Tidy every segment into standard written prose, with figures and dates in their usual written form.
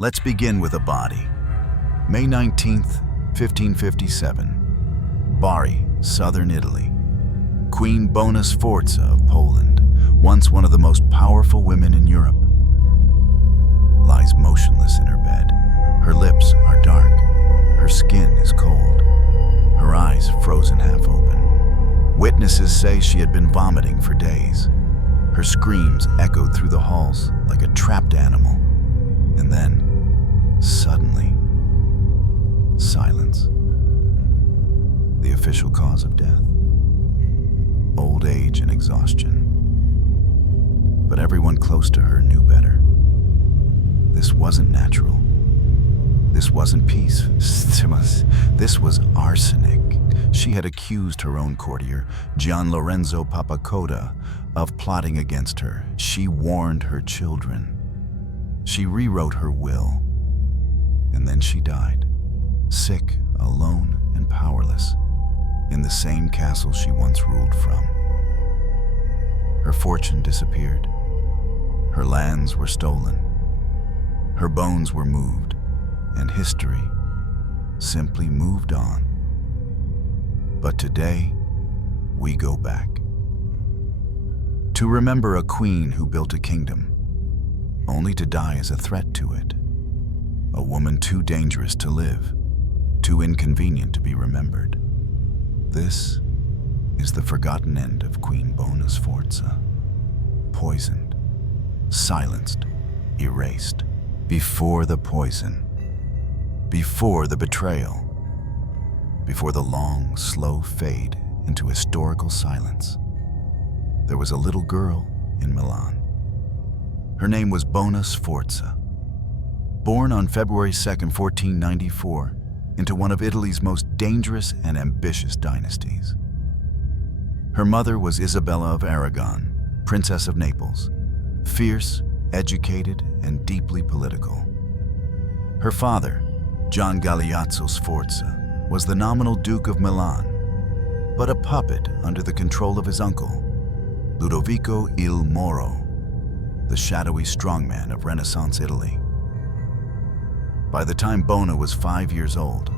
Let's begin with a body. May 19th, 1557. Bari, southern Italy. Queen Bona Sforza of Poland, once one of the most powerful women in Europe, lies motionless in her bed. Her lips are dark. Her skin is cold. Her eyes frozen half open. Witnesses say she had been vomiting for days. Her screams echoed through the halls like a trapped animal. And then, suddenly, silence. The official cause of death: old age and exhaustion. But everyone close to her knew better. This wasn't natural. This wasn't peace. This was arsenic. She had accused her own courtier, Gian Lorenzo Papacoda, of plotting against her. She warned her children. She rewrote her will. And then she died, sick, alone, and powerless, in the same castle she once ruled from. Her fortune disappeared. Her lands were stolen. Her bones were moved, and history simply moved on. But today, we go back to remember a queen who built a kingdom, only to die as a threat to it. A woman too dangerous to live, too inconvenient to be remembered. This is the forgotten end of Queen Bona Sforza. Poisoned, silenced, erased. Before the poison, before the betrayal, before the long, slow fade into historical silence, there was a little girl in Milan. Her name was Bona Sforza. Born on February 2nd, 1494, into one of Italy's most dangerous and ambitious dynasties. Her mother was Isabella of Aragon, Princess of Naples, fierce, educated, and deeply political. Her father, Gian Galeazzo Sforza, was the nominal Duke of Milan, but a puppet under the control of his uncle, Ludovico il Moro, the shadowy strongman of Renaissance Italy. By the time Bona was 5 years old,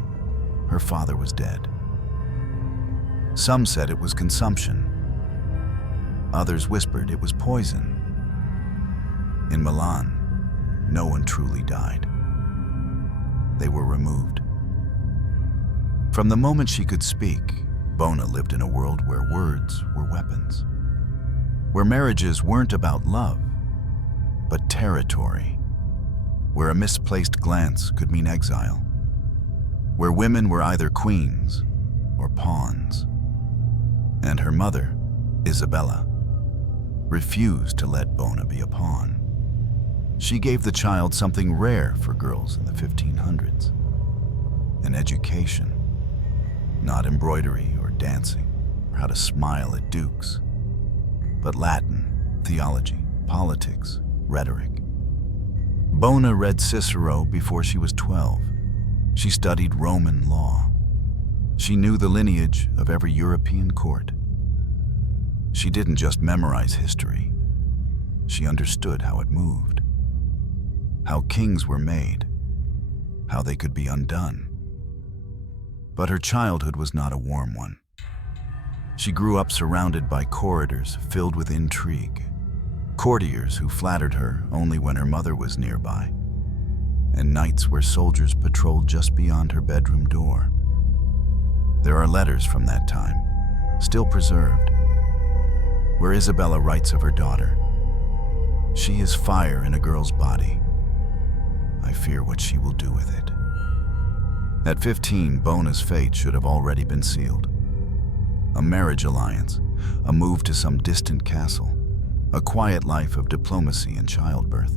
her father was dead. Some said it was consumption. Others whispered it was poison. In Milan, no one truly died. They were removed. From the moment she could speak, Bona lived in a world where words were weapons, where marriages weren't about love, but territory, where a misplaced glance could mean exile, where women were either queens or pawns. And her mother, Isabella, refused to let Bona be a pawn. She gave the child something rare for girls in the 1500s, an education. Not embroidery or dancing or how to smile at dukes, but Latin, theology, politics, rhetoric. Bona read Cicero before she was 12. She studied Roman law. She knew the lineage of every European court. She didn't just memorize history. She understood how it moved, how kings were made, how they could be undone. But her childhood was not a warm one. She grew up surrounded by corridors filled with intrigue, courtiers who flattered her only when her mother was nearby, and nights where soldiers patrolled just beyond her bedroom door. There are letters from that time, still preserved, where Isabella writes of her daughter, "She is fire in a girl's body. I fear what she will do with it." At 15, Bona's fate should have already been sealed. A marriage alliance, a move to some distant castle, a quiet life of diplomacy and childbirth.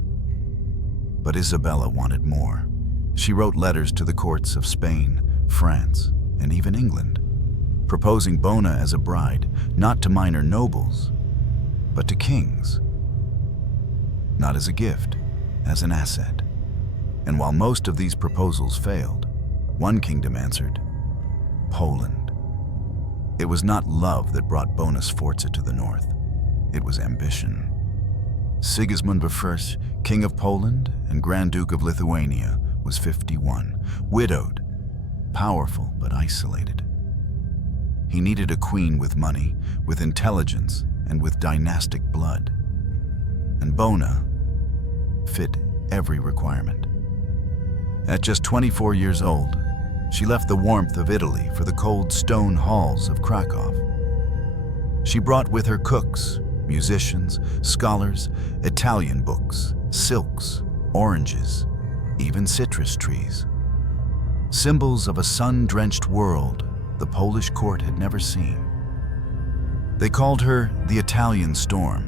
But Isabella wanted more. She wrote letters to the courts of Spain, France, and even England, proposing Bona as a bride, not to minor nobles, but to kings. Not as a gift, as an asset. And while most of these proposals failed, one kingdom answered: Poland. It was not love that brought Bona Sforza to the north. It was ambition. Sigismund I, King of Poland and Grand Duke of Lithuania, was 51, widowed, powerful but isolated. He needed a queen with money, with intelligence, and with dynastic blood. And Bona fit every requirement. At just 24 years old, she left the warmth of Italy for the cold stone halls of Krakow. She brought with her cooks, musicians, scholars, Italian books, silks, oranges, even citrus trees. Symbols of a sun-drenched world the Polish court had never seen. They called her the Italian Storm.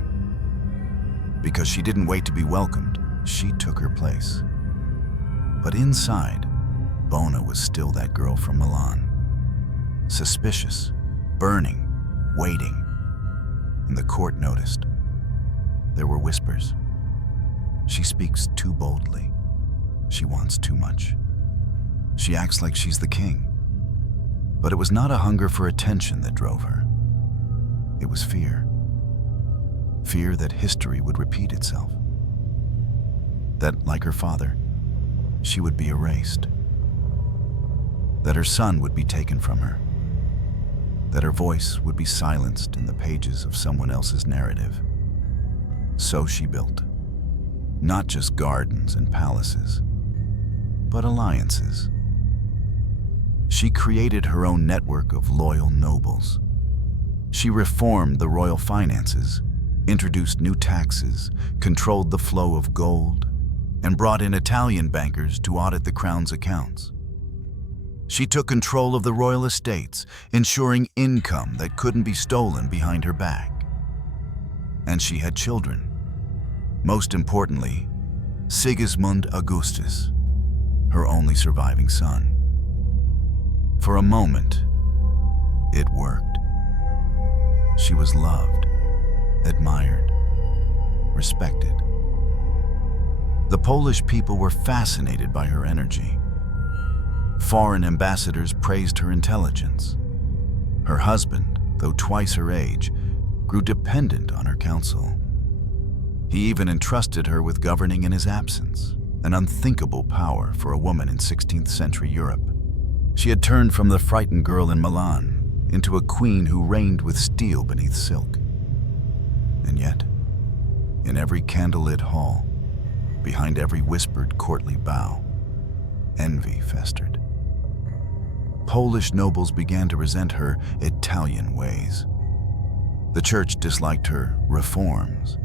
Because she didn't wait to be welcomed, she took her place. But inside, Bona was still that girl from Milan. Suspicious, burning, waiting. And the court noticed. There were whispers. She speaks too boldly. She wants too much. She acts like she's the king. But it was not a hunger for attention that drove her. It was fear. Fear that history would repeat itself. That, like her father, she would be erased. That her son would be taken from her. That her voice would be silenced in the pages of someone else's narrative. So she built, not just gardens and palaces, but alliances. She created her own network of loyal nobles. She reformed the royal finances, introduced new taxes, controlled the flow of gold, and brought in Italian bankers to audit the crown's accounts. She took control of the royal estates, ensuring income that couldn't be stolen behind her back. And she had children. Most importantly, Sigismund Augustus, her only surviving son. For a moment, it worked. She was loved, admired, respected. The Polish people were fascinated by her energy. Foreign ambassadors praised her intelligence. Her husband, though twice her age, grew dependent on her counsel. He even entrusted her with governing in his absence, an unthinkable power for a woman in 16th century Europe. She had turned from the frightened girl in Milan into a queen who reigned with steel beneath silk. And yet, in every candlelit hall, behind every whispered courtly bow, envy festered. Polish nobles began to resent her Italian ways. The church disliked her reforms.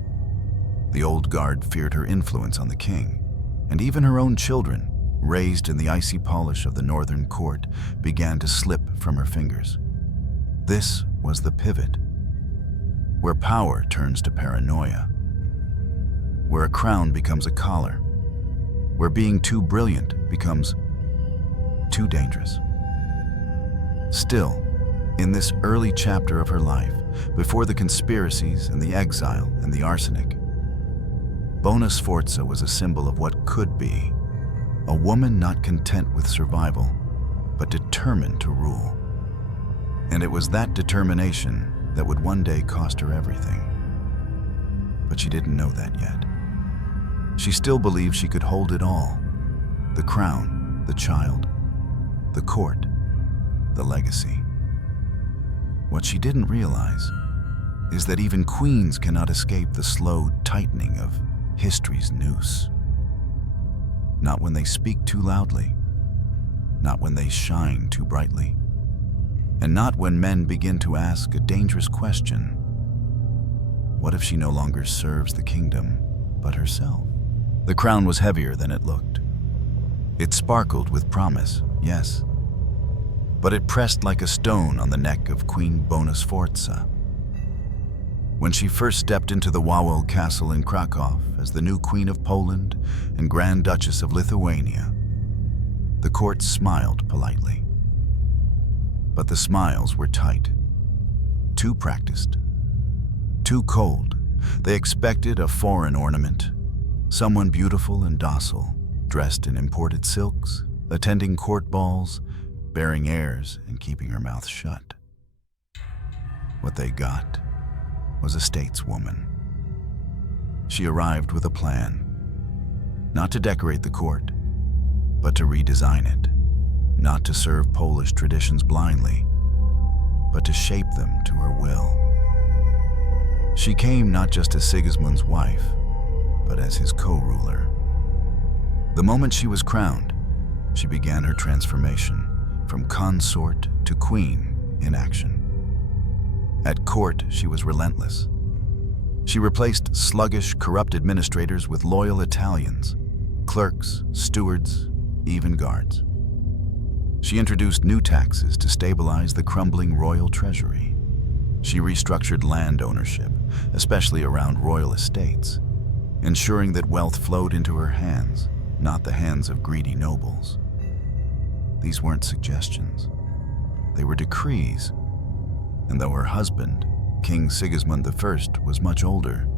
The old guard feared her influence on the king, and even her own children, raised in the icy polish of the northern court, began to slip from her fingers. This was the pivot, where power turns to paranoia, where a crown becomes a collar, where being too brilliant becomes too dangerous. Still, in this early chapter of her life, before the conspiracies and the exile and the arsenic, Bona Sforza was a symbol of what could be, a woman not content with survival, but determined to rule. And it was that determination that would one day cost her everything. But she didn't know that yet. She still believed she could hold it all: the crown, the child, the court, the legacy. What she didn't realize is that even queens cannot escape the slow tightening of history's noose. Not when they speak too loudly, not when they shine too brightly, and not when men begin to ask a dangerous question. What if she no longer serves the kingdom, but herself? The crown was heavier than it looked. It sparkled with promise, yes, but it pressed like a stone on the neck of Queen Bona Sforza. When she first stepped into the Wawel castle in Krakow as the new Queen of Poland and Grand Duchess of Lithuania, the court smiled politely. But the smiles were tight, too practiced, too cold. They expected a foreign ornament, someone beautiful and docile, dressed in imported silks, attending court balls, bearing airs and keeping her mouth shut. What they got was a stateswoman. She arrived with a plan, not to decorate the court, but to redesign it, not to serve Polish traditions blindly, but to shape them to her will. She came not just as Sigismund's wife, but as his co-ruler. The moment she was crowned, she began her transformation from consort to queen in action. At court, she was relentless. She replaced sluggish, corrupt administrators with loyal Italians, clerks, stewards, even guards. She introduced new taxes to stabilize the crumbling royal treasury. She restructured land ownership, especially around royal estates, ensuring that wealth flowed into her hands, not the hands of greedy nobles. These weren't suggestions. They were decrees. And though her husband, King Sigismund I, was much older,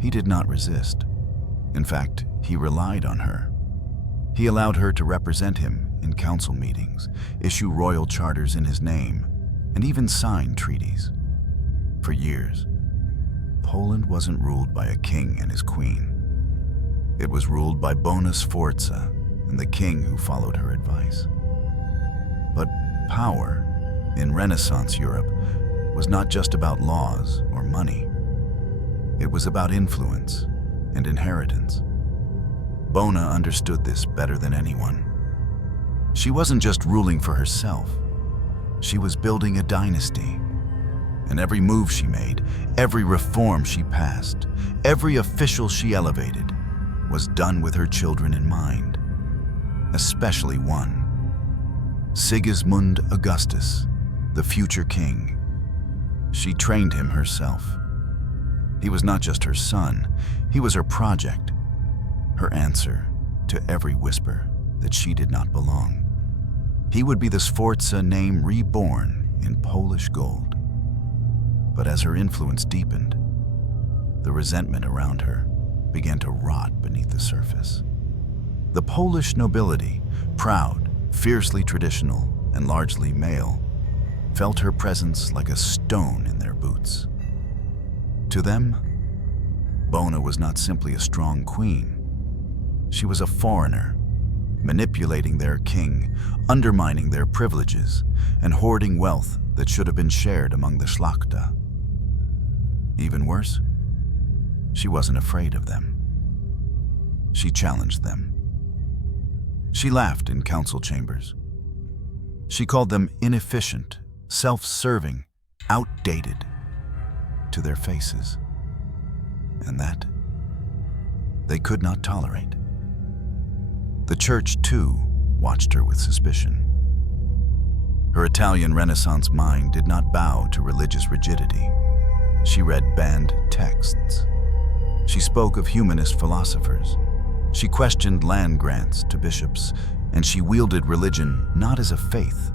he did not resist. In fact, he relied on her. He allowed her to represent him in council meetings, issue royal charters in his name, and even sign treaties. For years, Poland wasn't ruled by a king and his queen. It was ruled by Bona Sforza and the king who followed her advice. But power in Renaissance Europe was not just about laws or money. It was about influence and inheritance. Bona understood this better than anyone. She wasn't just ruling for herself. She was building a dynasty. And every move she made, every reform she passed, every official she elevated, was done with her children in mind. Especially one, Sigismund Augustus, the future king. She trained him herself. He was not just her son, he was her project, her answer to every whisper that she did not belong. He would be the Sforza name reborn in Polish gold. But as her influence deepened, the resentment around her began to rot beneath the surface. The Polish nobility, proud, fiercely traditional, and largely male, felt her presence like a stone in their boots. To them, Bona was not simply a strong queen. She was a foreigner, manipulating their king, undermining their privileges, and hoarding wealth that should have been shared among the Szlachta. Even worse, she wasn't afraid of them. She challenged them. She laughed in council chambers. She called them inefficient, self-serving, outdated to their faces. And that they could not tolerate. The church, too, watched her with suspicion. Her Italian Renaissance mind did not bow to religious rigidity. She read banned texts. She spoke of humanist philosophers. She questioned land grants to bishops, and she wielded religion not as a faith,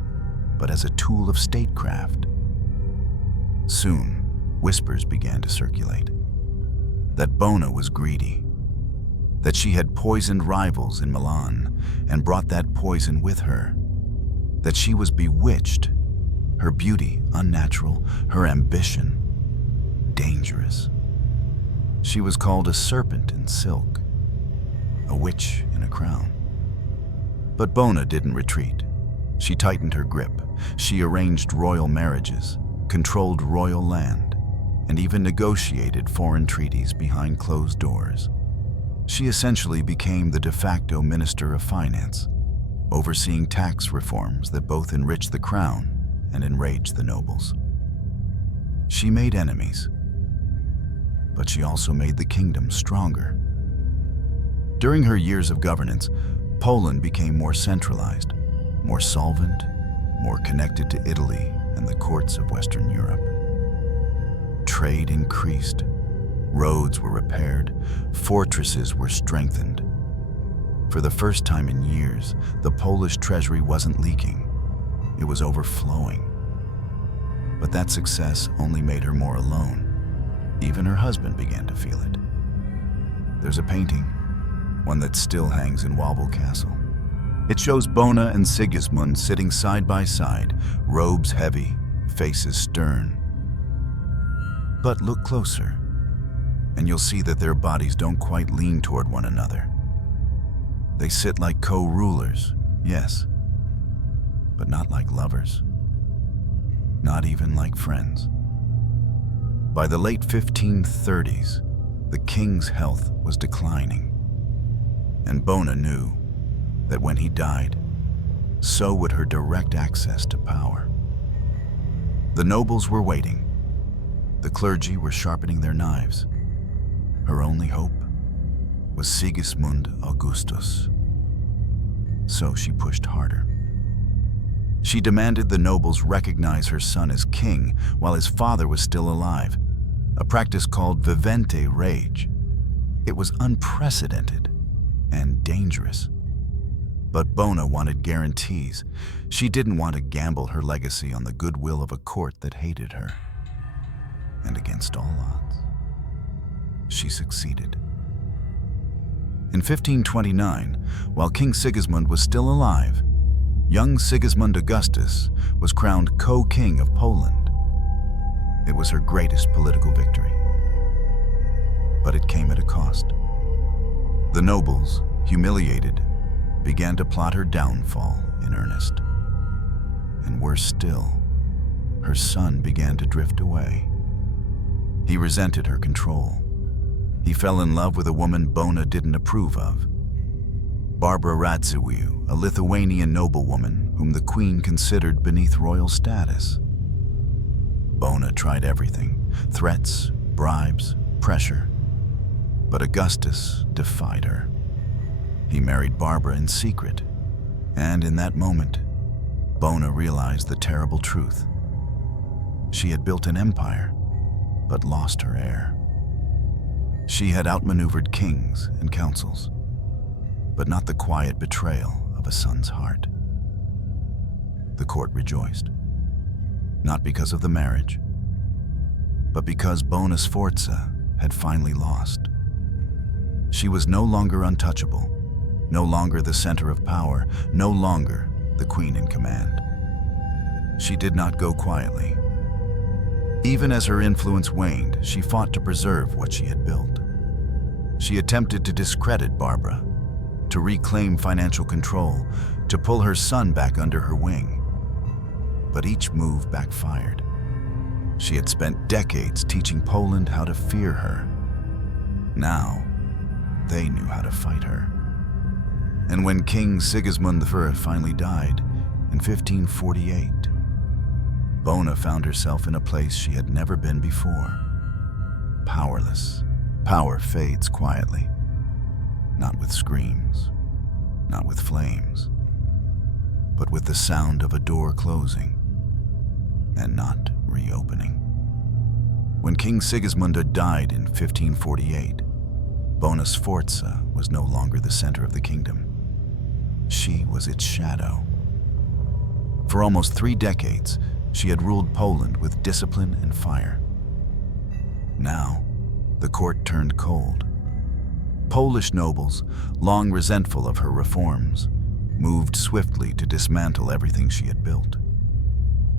but as a tool of statecraft. Soon, whispers began to circulate that Bona was greedy, that she had poisoned rivals in Milan and brought that poison with her, that she was bewitched, her beauty unnatural, her ambition dangerous. She was called a serpent in silk, a witch in a crown. But Bona didn't retreat. She tightened her grip. She arranged royal marriages, controlled royal land, and even negotiated foreign treaties behind closed doors. She essentially became the de facto Minister of Finance, overseeing tax reforms that both enriched the crown and enraged the nobles. She made enemies, but she also made the kingdom stronger. During her years of governance, Poland became more centralized, more solvent, more connected to Italy and the courts of Western Europe. Trade increased, roads were repaired, fortresses were strengthened. For the first time in years, the Polish treasury wasn't leaking, it was overflowing. But that success only made her more alone. Even her husband began to feel it. There's a painting, one that still hangs in Wawel Castle. It shows Bona and Sigismund sitting side by side, robes heavy, faces stern. But look closer. and you'll see that their bodies don't quite lean toward one another. They sit like co-rulers, yes, but not like lovers, not even like friends. By the late 1530s, the king's health was declining, and Bona knew that when he died, so would her direct access to power. The nobles were waiting. The clergy were sharpening their knives. Her only hope was Sigismund Augustus. So she pushed harder. She demanded the nobles recognize her son as king while his father was still alive, a practice called vivente rage. It was unprecedented and dangerous. But Bona wanted guarantees. She didn't want to gamble her legacy on the goodwill of a court that hated her. And against all odds, she succeeded. In 1529, while King Sigismund was still alive, young Sigismund Augustus was crowned co-king of Poland. It was her greatest political victory. But it came at a cost. The nobles, humiliated, began to plot her downfall in earnest. And worse still, her son began to drift away. He resented her control. He fell in love with a woman Bona didn't approve of. Barbara Radziwiłł, a Lithuanian noblewoman whom the queen considered beneath royal status. Bona tried everything: threats, bribes, pressure. But Augustus defied her. He married Barbara in secret, and in that moment, Bona realized the terrible truth. She had built an empire, but lost her heir. She had outmaneuvered kings and councils, but not the quiet betrayal of a son's heart. The court rejoiced, not because of the marriage, but because Bona Sforza had finally lost. She was no longer untouchable, no longer the center of power, no longer the queen in command. She did not go quietly. Even as her influence waned, she fought to preserve what she had built. She attempted to discredit Barbara, to reclaim financial control, to pull her son back under her wing. But each move backfired. She had spent decades teaching Poland how to fear her. Now, they knew how to fight her. And when King Sigismund I finally died in 1548, Bona found herself in a place she had never been before. Powerless. Power fades quietly. Not with screams, not with flames, but with the sound of a door closing and not reopening. When King Sigismund died in 1548, Bona Sforza was no longer the center of the kingdom. She was its shadow. For almost 3 decades, she had ruled Poland with discipline and fire. Now, the court turned cold. Polish nobles, long resentful of her reforms, moved swiftly to dismantle everything she had built.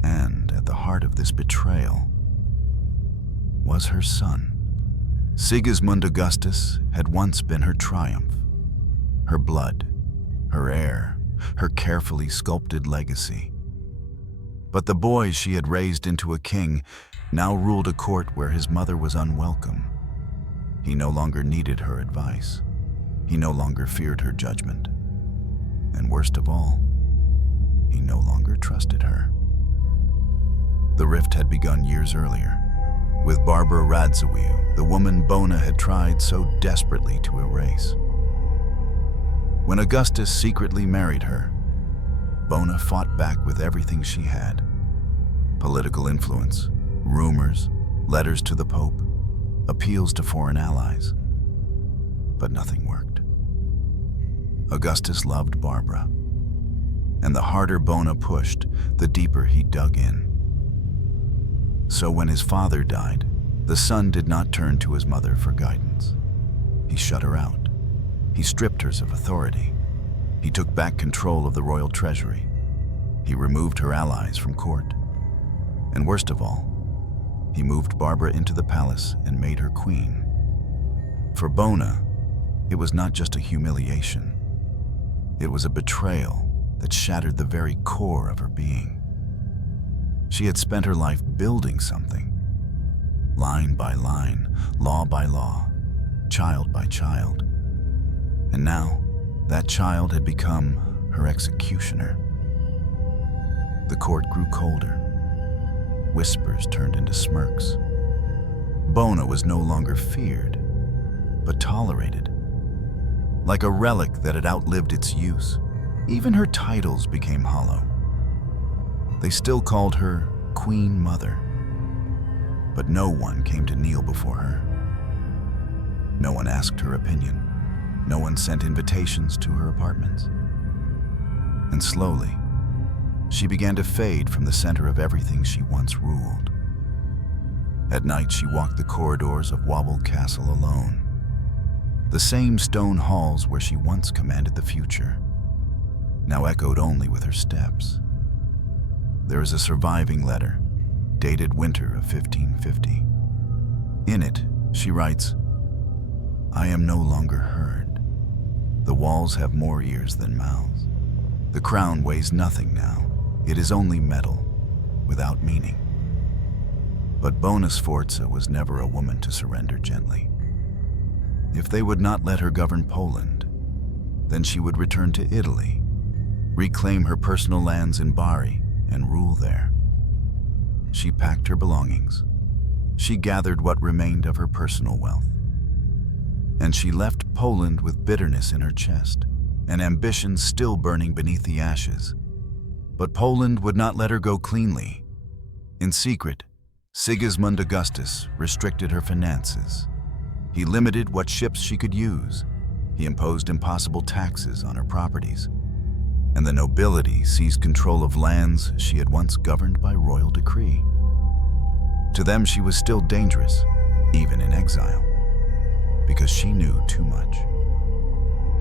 And at the heart of this betrayal was her son. Sigismund Augustus had once been her triumph, her blood, her heir, her carefully sculpted legacy. But the boy she had raised into a king now ruled a court where his mother was unwelcome. He no longer needed her advice. He no longer feared her judgment. And worst of all, he no longer trusted her. The rift had begun years earlier, with Barbara Radziwiłł, the woman Bona had tried so desperately to erase. When Augustus secretly married her, Bona fought back with everything she had: political influence, rumors, letters to the Pope, appeals to foreign allies. But nothing worked. Augustus loved Barbara, and the harder Bona pushed, the deeper he dug in. So when his father died, the son did not turn to his mother for guidance. He shut her out. He stripped her of authority. He took back control of the royal treasury. He removed her allies from court. And worst of all, he moved Barbara into the palace and made her queen. For Bona, it was not just a humiliation. It was a betrayal that shattered the very core of her being. She had spent her life building something, line by line, law by law, child by child. And now, that child had become her executioner. The court grew colder. Whispers turned into smirks. Bona was no longer feared, but tolerated. Like a relic that had outlived its use, even her titles became hollow. They still called her Queen Mother, but no one came to kneel before her. No one asked her opinion. No one sent invitations to her apartments. And slowly, she began to fade from the center of everything she once ruled. At night, she walked the corridors of Wobble Castle alone. The same stone halls where she once commanded the future, now echoed only with her steps. There is a surviving letter, dated winter of 1550. In it, she writes, "I am no longer heard. The walls have more ears than mouths. The crown weighs nothing now. It is only metal, without meaning." But Bona Sforza was never a woman to surrender gently. If they would not let her govern Poland, then she would return to Italy, reclaim her personal lands in Bari, and rule there. She packed her belongings. She gathered what remained of her personal wealth. And she left Poland with bitterness in her chest, and ambition still burning beneath the ashes. But Poland would not let her go cleanly. In secret, Sigismund Augustus restricted her finances. He limited what ships she could use. He imposed impossible taxes on her properties. And the nobility seized control of lands she had once governed by royal decree. To them, she was still dangerous, even in exile, because she knew too much.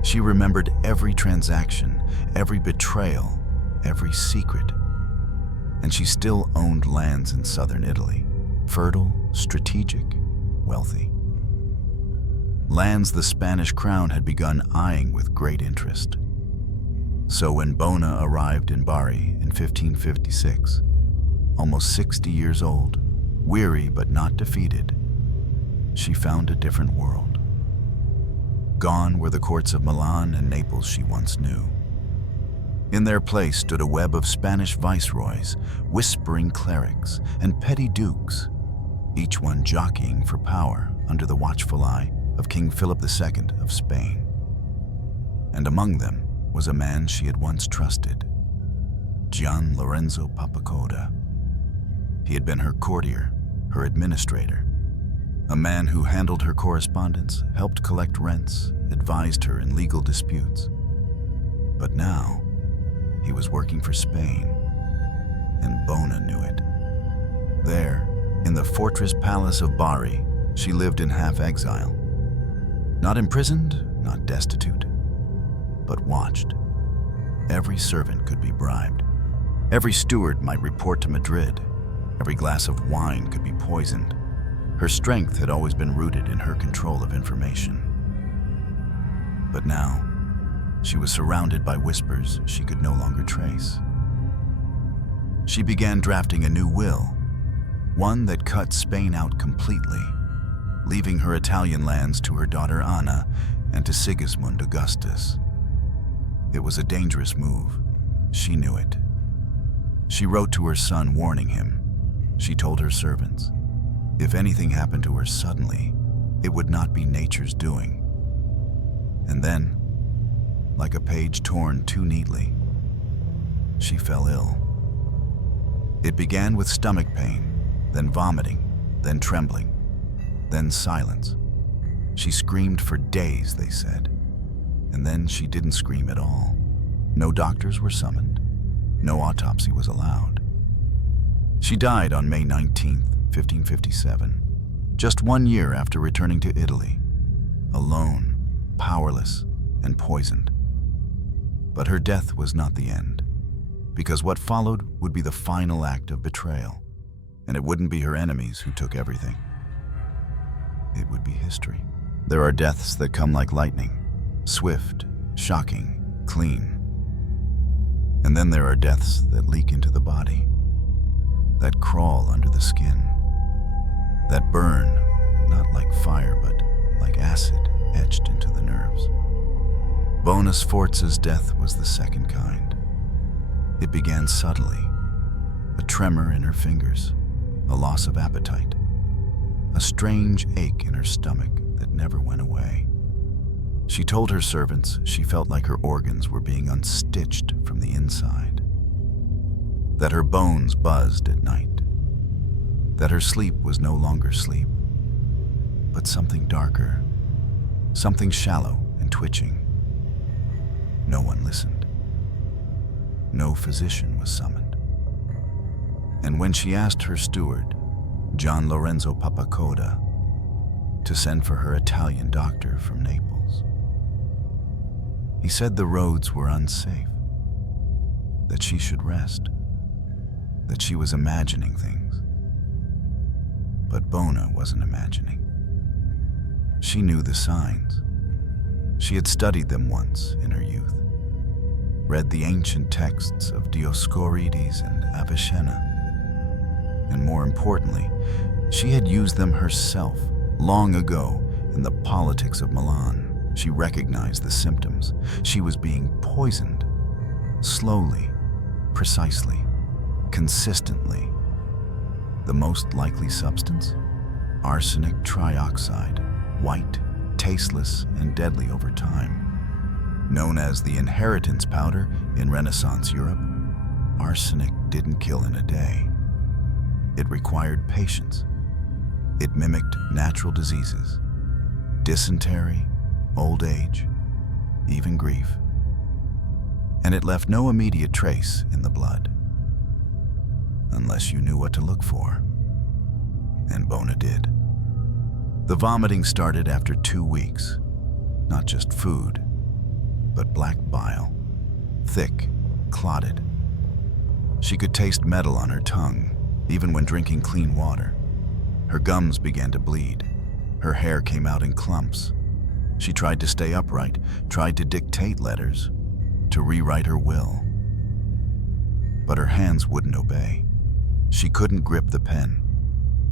She remembered every transaction, every betrayal, every secret. And she still owned lands in southern Italy, fertile, strategic, wealthy. Lands the Spanish crown had begun eyeing with great interest. So when Bona arrived in Bari in 1556, almost 60 years old, weary but not defeated, she found a different world. Gone were the courts of Milan and Naples she once knew. In their place stood a web of Spanish viceroys, whispering clerics, and petty dukes, each one jockeying for power under the watchful eye of King Philip II of Spain. And among them was a man she had once trusted, Gian Lorenzo Papacoda. He had been her courtier, her administrator, a man who handled her correspondence, helped collect rents, advised her in legal disputes. But now, he was working for Spain, and Bona knew it. There, in the fortress palace of Bari, she lived in half-exile. Not imprisoned, not destitute, but watched. Every servant could be bribed. Every steward might report to Madrid. Every glass of wine could be poisoned. Her strength had always been rooted in her control of information. But now, she was surrounded by whispers she could no longer trace. She began drafting a new will, one that cut Spain out completely, leaving her Italian lands to her daughter Anna and to Sigismund Augustus. It was a dangerous move. She knew it. She wrote to her son warning him. She told her servants, if anything happened to her suddenly, it would not be nature's doing. And then, like a page torn too neatly, she fell ill. It began with stomach pain, then vomiting, then trembling, then silence. She screamed for days, they said, and then she didn't scream at all. No doctors were summoned. No autopsy was allowed. She died on May 19th, 1557, just 1 year after returning to Italy, alone, powerless, and poisoned. But her death was not the end, because what followed would be the final act of betrayal, and it wouldn't be her enemies who took everything. It would be history. There are deaths that come like lightning, swift, shocking, clean. And then there are deaths that leak into the body, that crawl under the skin, that burn, not like fire, but like acid etched into the nerves. Bona Sforza's death was the second kind. It began subtly, a tremor in her fingers, a loss of appetite, a strange ache in her stomach that never went away. She told her servants she felt like her organs were being unstitched from the inside, that her bones buzzed at night, that her sleep was no longer sleep, but something darker, something shallow and twitching. No one listened. No physician was summoned. And when she asked her steward, Gian Lorenzo Papacoda, to send for her Italian doctor from Naples, he said the roads were unsafe, that she should rest, that she was imagining things. But Bona wasn't imagining. She knew the signs. She had studied them once in her youth, read the ancient texts of Dioscorides and Avicenna, and more importantly, she had used them herself long ago in the politics of Milan. She recognized the symptoms. She was being poisoned, slowly, precisely, consistently. The most likely substance? Arsenic trioxide, white, tasteless, and deadly over time. Known as the inheritance powder in Renaissance Europe, arsenic didn't kill in a day. It required patience. It mimicked natural diseases, dysentery, old age, even grief. And it left no immediate trace in the blood, unless you knew what to look for. And Bona did. The vomiting started after 2 weeks. Not just food, but black bile, thick, clotted. She could taste metal on her tongue, even when drinking clean water. Her gums began to bleed. Her hair came out in clumps. She tried to stay upright, tried to dictate letters, to rewrite her will. But her hands wouldn't obey. She couldn't grip the pen.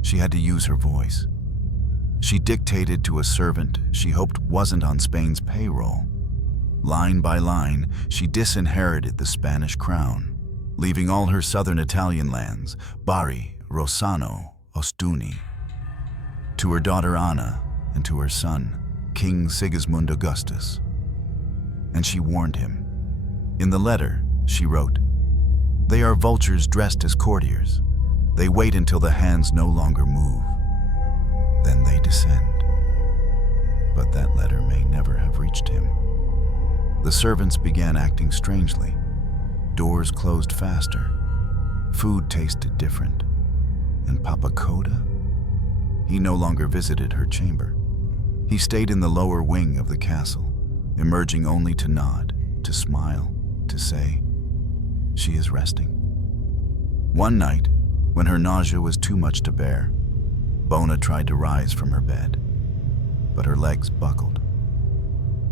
She had to use her voice. She dictated to a servant she hoped wasn't on Spain's payroll. Line by line, she disinherited the Spanish crown, leaving all her southern Italian lands, Bari, Rossano, Ostuni, to her daughter Anna and to her son, King Sigismund Augustus. And she warned him. In the letter, she wrote, "They are vultures dressed as courtiers. They wait until the hands no longer move. Then they descend." But that letter may never have reached him. The servants began acting strangely. Doors closed faster. Food tasted different. And Papacoda? He no longer visited her chamber. He stayed in the lower wing of the castle, emerging only to nod, to smile, to say, "She is resting." One night, when her nausea was too much to bear, Bona tried to rise from her bed, but her legs buckled.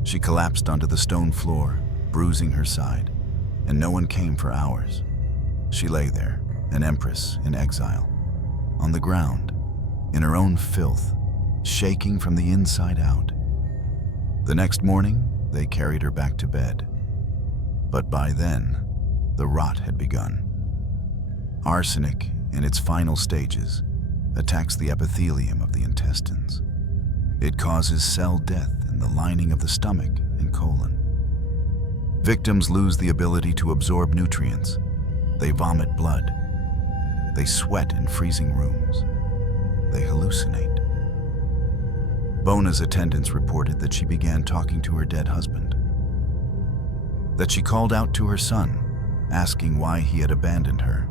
She collapsed onto the stone floor, bruising her side, and no one came for hours. She lay there, an empress in exile, on the ground, in her own filth, shaking from the inside out. The next morning, they carried her back to bed. But by then, the rot had begun. Arsenic, in its final stages, attacks the epithelium of the intestines. It causes cell death in the lining of the stomach and colon. Victims lose the ability to absorb nutrients. They vomit blood. They sweat in freezing rooms. They hallucinate. Bona's attendants reported that she began talking to her dead husband, that she called out to her son, asking why he had abandoned her,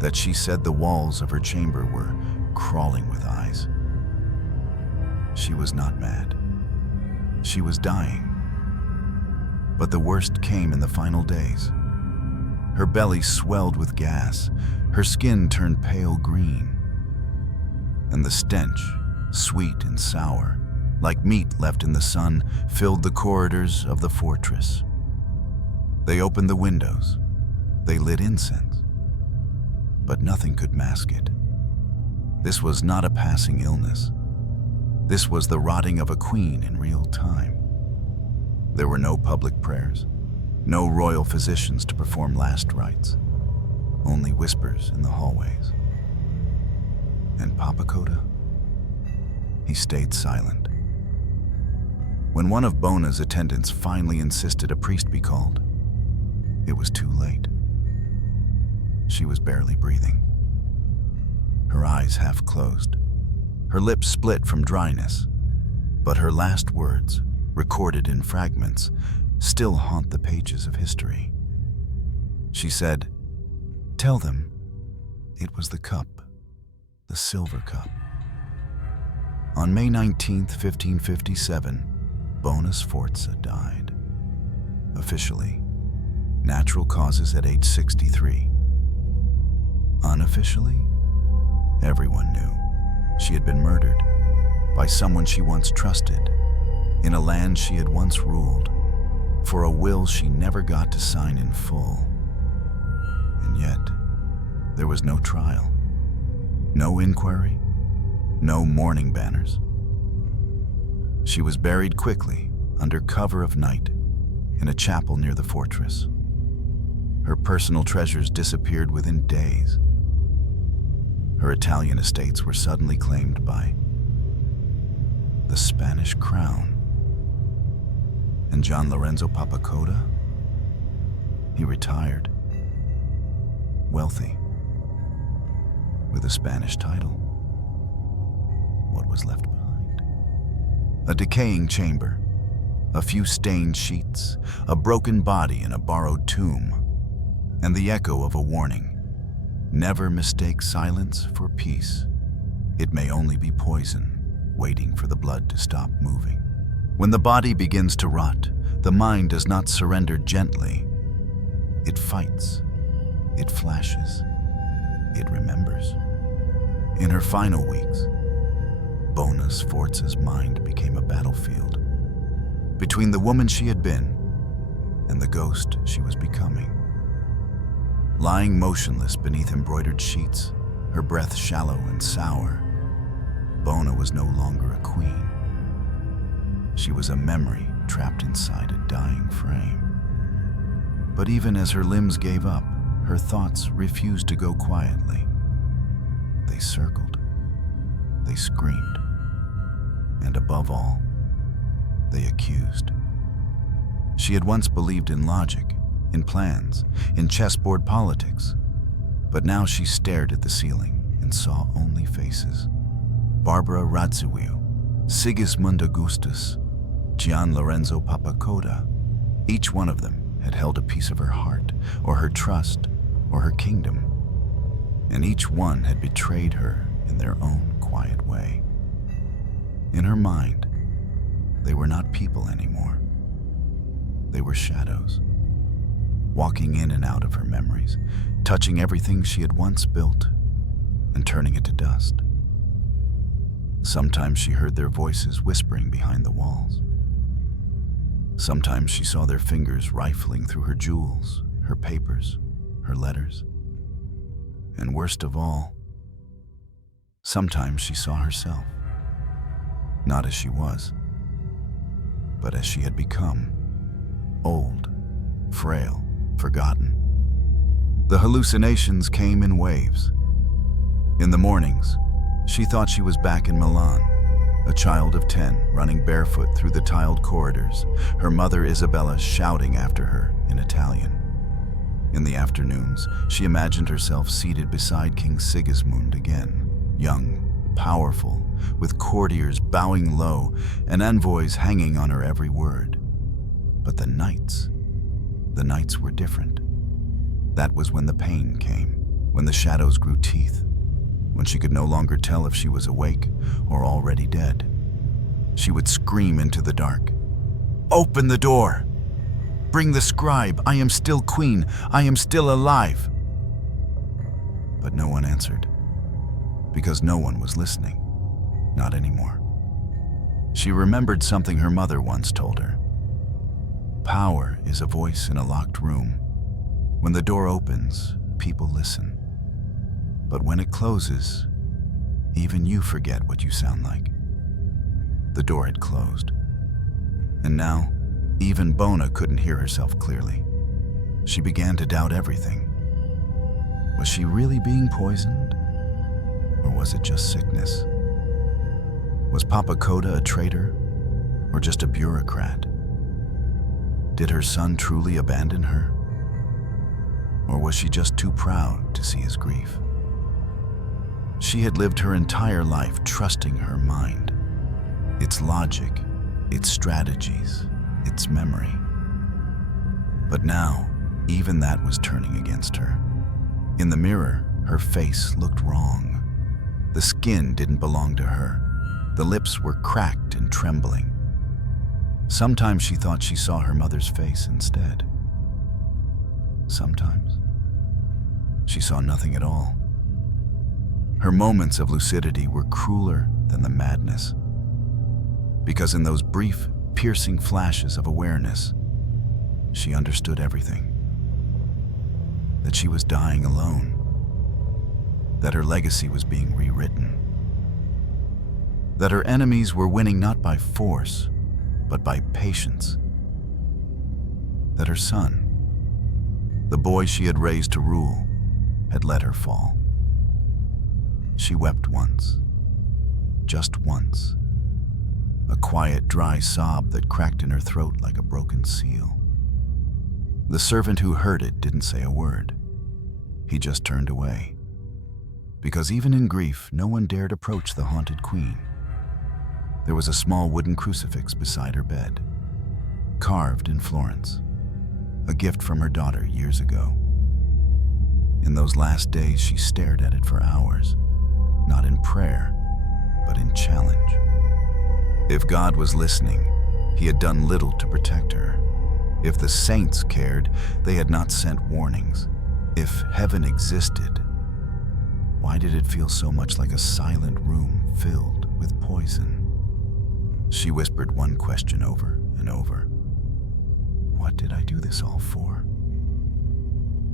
that she said the walls of her chamber were crawling with eyes. She was not mad. She was dying. But the worst came in the final days. Her belly swelled with gas. Her skin turned pale green. And the stench, sweet and sour, like meat left in the sun, filled the corridors of the fortress. They opened the windows. They lit incense. But nothing could mask it. This was not a passing illness. This was the rotting of a queen in real time. There were no public prayers, no royal physicians to perform last rites, only whispers in the hallways. And Papa Coda? He stayed silent. When one of Bona's attendants finally insisted a priest be called, it was too late. She was barely breathing. Her eyes half closed, her lips split from dryness, but her last words, recorded in fragments, still haunt the pages of history. She said, "Tell them it was the cup, the silver cup." On May 19th, 1557, Bona Sforza died. Officially, natural causes at age 63. Unofficially, everyone knew she had been murdered by someone she once trusted, in a land she had once ruled, for a will she never got to sign in full. And yet, there was no trial, no inquiry, no mourning banners. She was buried quickly, under cover of night, in a chapel near the fortress. Her personal treasures disappeared within days. Her Italian estates were suddenly claimed by the Spanish crown. And John Lorenzo Papacoda? He retired, wealthy, with a Spanish title. What was left behind? A decaying chamber, a few stained sheets, a broken body in a borrowed tomb, and the echo of a warning. Never mistake silence for peace. It may only be poison, waiting for the blood to stop moving. When the body begins to rot, the mind does not surrender gently. It fights, it flashes, it remembers. In her final weeks, Bona Sforza's mind became a battlefield between the woman she had been and the ghost she was becoming. Lying motionless beneath embroidered sheets, her breath shallow and sour, Bona was no longer a queen. She was a memory trapped inside a dying frame. But even as her limbs gave up, her thoughts refused to go quietly. They circled, they screamed, and above all, they accused. She had once believed in logic, in plans, in chessboard politics, but now she stared at the ceiling and saw only faces. Barbara Radziwiłł, Sigismund Augustus, Gian Lorenzo Papacoda, each one of them had held a piece of her heart, or her trust, or her kingdom, and each one had betrayed her in their own quiet way. In her mind, they were not people anymore. They were shadows, walking in and out of her memories, touching everything she had once built and turning it to dust. Sometimes she heard their voices whispering behind the walls. Sometimes she saw their fingers rifling through her jewels, her papers, her letters. And worst of all, sometimes she saw herself, not as she was, but as she had become, old, frail, forgotten. The hallucinations came in waves. In the mornings, she thought she was back in Milan, a child of 10 running barefoot through the tiled corridors, her mother Isabella shouting after her in Italian. In the afternoons, she imagined herself seated beside King Sigismund again, young, powerful, with courtiers bowing low and envoys hanging on her every word. But the nights were different. That was when the pain came, when the shadows grew teeth, when she could no longer tell if she was awake or already dead. She would scream into the dark, "Open the door! Bring the scribe! I am still queen! I am still alive!" But no one answered, because no one was listening, not anymore. She remembered something her mother once told her. Power is a voice in a locked room. When the door opens, people listen. But when it closes, even you forget what you sound like. The door had closed. And now, even Bona couldn't hear herself clearly. She began to doubt everything. Was she really being poisoned? Or was it just sickness? Was Papa Coda a traitor? Or just a bureaucrat? Did her son truly abandon her? Or was she just too proud to see his grief? She had lived her entire life trusting her mind, its logic, its strategies, its memory. But now, even that was turning against her. In the mirror, her face looked wrong. The skin didn't belong to her. The lips were cracked and trembling. Sometimes she thought she saw her mother's face instead. Sometimes she saw nothing at all. Her moments of lucidity were crueler than the madness, because in those brief, piercing flashes of awareness, she understood everything. That she was dying alone, that her legacy was being rewritten, that her enemies were winning not by force, but by patience, that her son, the boy she had raised to rule, had let her fall. She wept once, just once, a quiet, dry sob that cracked in her throat like a broken seal. The servant who heard it didn't say a word. He just turned away, because even in grief, no one dared approach the haunted queen. There was a small wooden crucifix beside her bed, carved in Florence, a gift from her daughter years ago. In those last days, she stared at it for hours, not in prayer, but in challenge. If God was listening, he had done little to protect her. If the saints cared, they had not sent warnings. If heaven existed, why did it feel so much like a silent room filled with poison? She whispered one question over and over. What did I do this all for?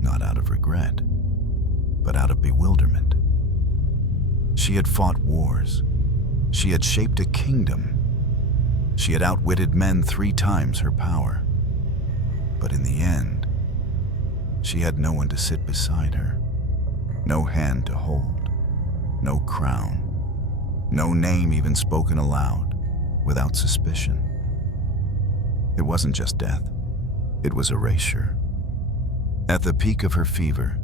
Not out of regret, but out of bewilderment. She had fought wars. She had shaped a kingdom. She had outwitted men 3 times her power. But in the end, she had no one to sit beside her, no hand to hold, no crown, no name even spoken aloud without suspicion. It wasn't just death, it was erasure. At the peak of her fever,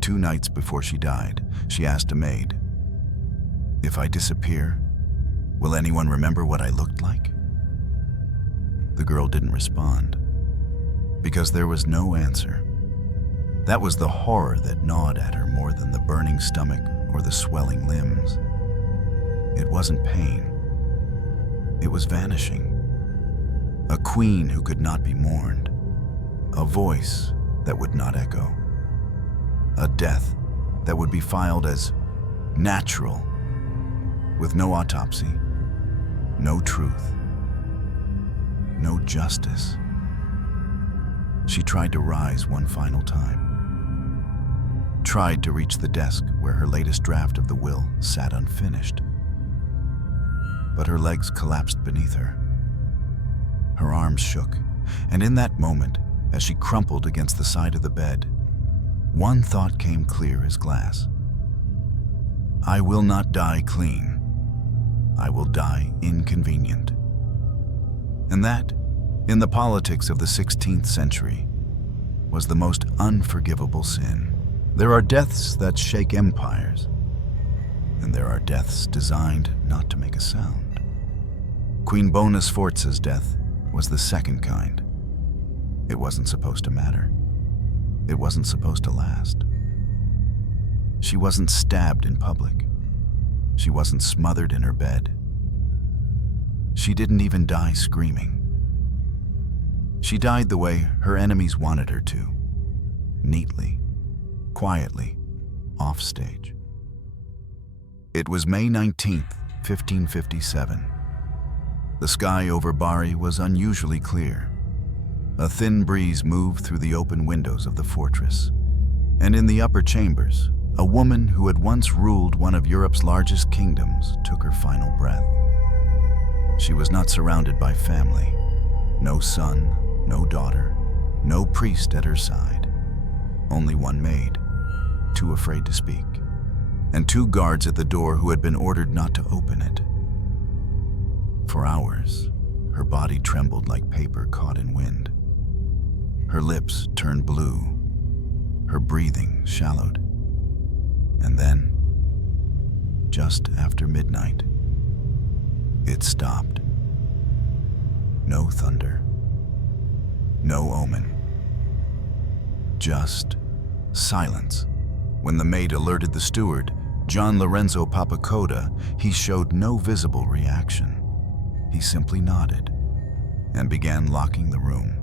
2 nights before she died, she asked a maid, "If I disappear, will anyone remember what I looked like?" The girl didn't respond, because there was no answer. That was the horror that gnawed at her more than the burning stomach or the swelling limbs. It wasn't pain. It was vanishing. A queen who could not be mourned. A voice that would not echo. A death that would be filed as natural, with no autopsy, no truth, no justice. She tried to rise one final time. Tried to reach the desk where her latest draft of the will sat unfinished. But her legs collapsed beneath her. Her arms shook, and in that moment, as she crumpled against the side of the bed, one thought came clear as glass. I will not die clean. I will die inconvenient. And that, in the politics of the 16th century, was the most unforgivable sin. There are deaths that shake empires, and there are deaths designed not to make a sound. Queen Bona Sforza's death was the second kind. It wasn't supposed to matter. It wasn't supposed to last. She wasn't stabbed in public. She wasn't smothered in her bed. She didn't even die screaming. She died the way her enemies wanted her to, neatly, quietly, off stage. It was May 19th, 1557. The sky over Bari was unusually clear. A thin breeze moved through the open windows of the fortress, and in the upper chambers, a woman who had once ruled one of Europe's largest kingdoms took her final breath. She was not surrounded by family. No son, no daughter, no priest at her side. Only one maid, too afraid to speak, and two guards at the door who had been ordered not to open it. For hours, her body trembled like paper caught in wind. Her lips turned blue, her breathing shallowed. And then, just after midnight, it stopped. No thunder, no omen, just silence. When the maid alerted the steward, John Lorenzo Papacoda, he showed no visible reaction. He simply nodded and began locking the room.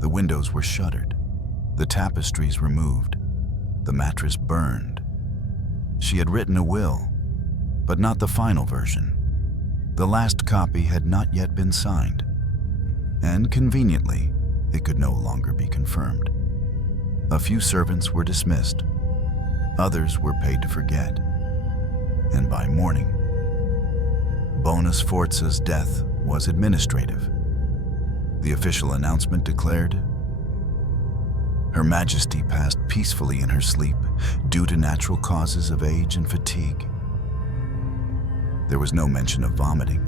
The windows were shuttered, the tapestries removed, the mattress burned. She had written a will, but not the final version. The last copy had not yet been signed, and conveniently, it could no longer be confirmed. A few servants were dismissed, others were paid to forget, and by morning, Bona Sforza's death was administrative. The official announcement declared, Her Majesty passed peacefully in her sleep due to natural causes of age and fatigue. There was no mention of vomiting,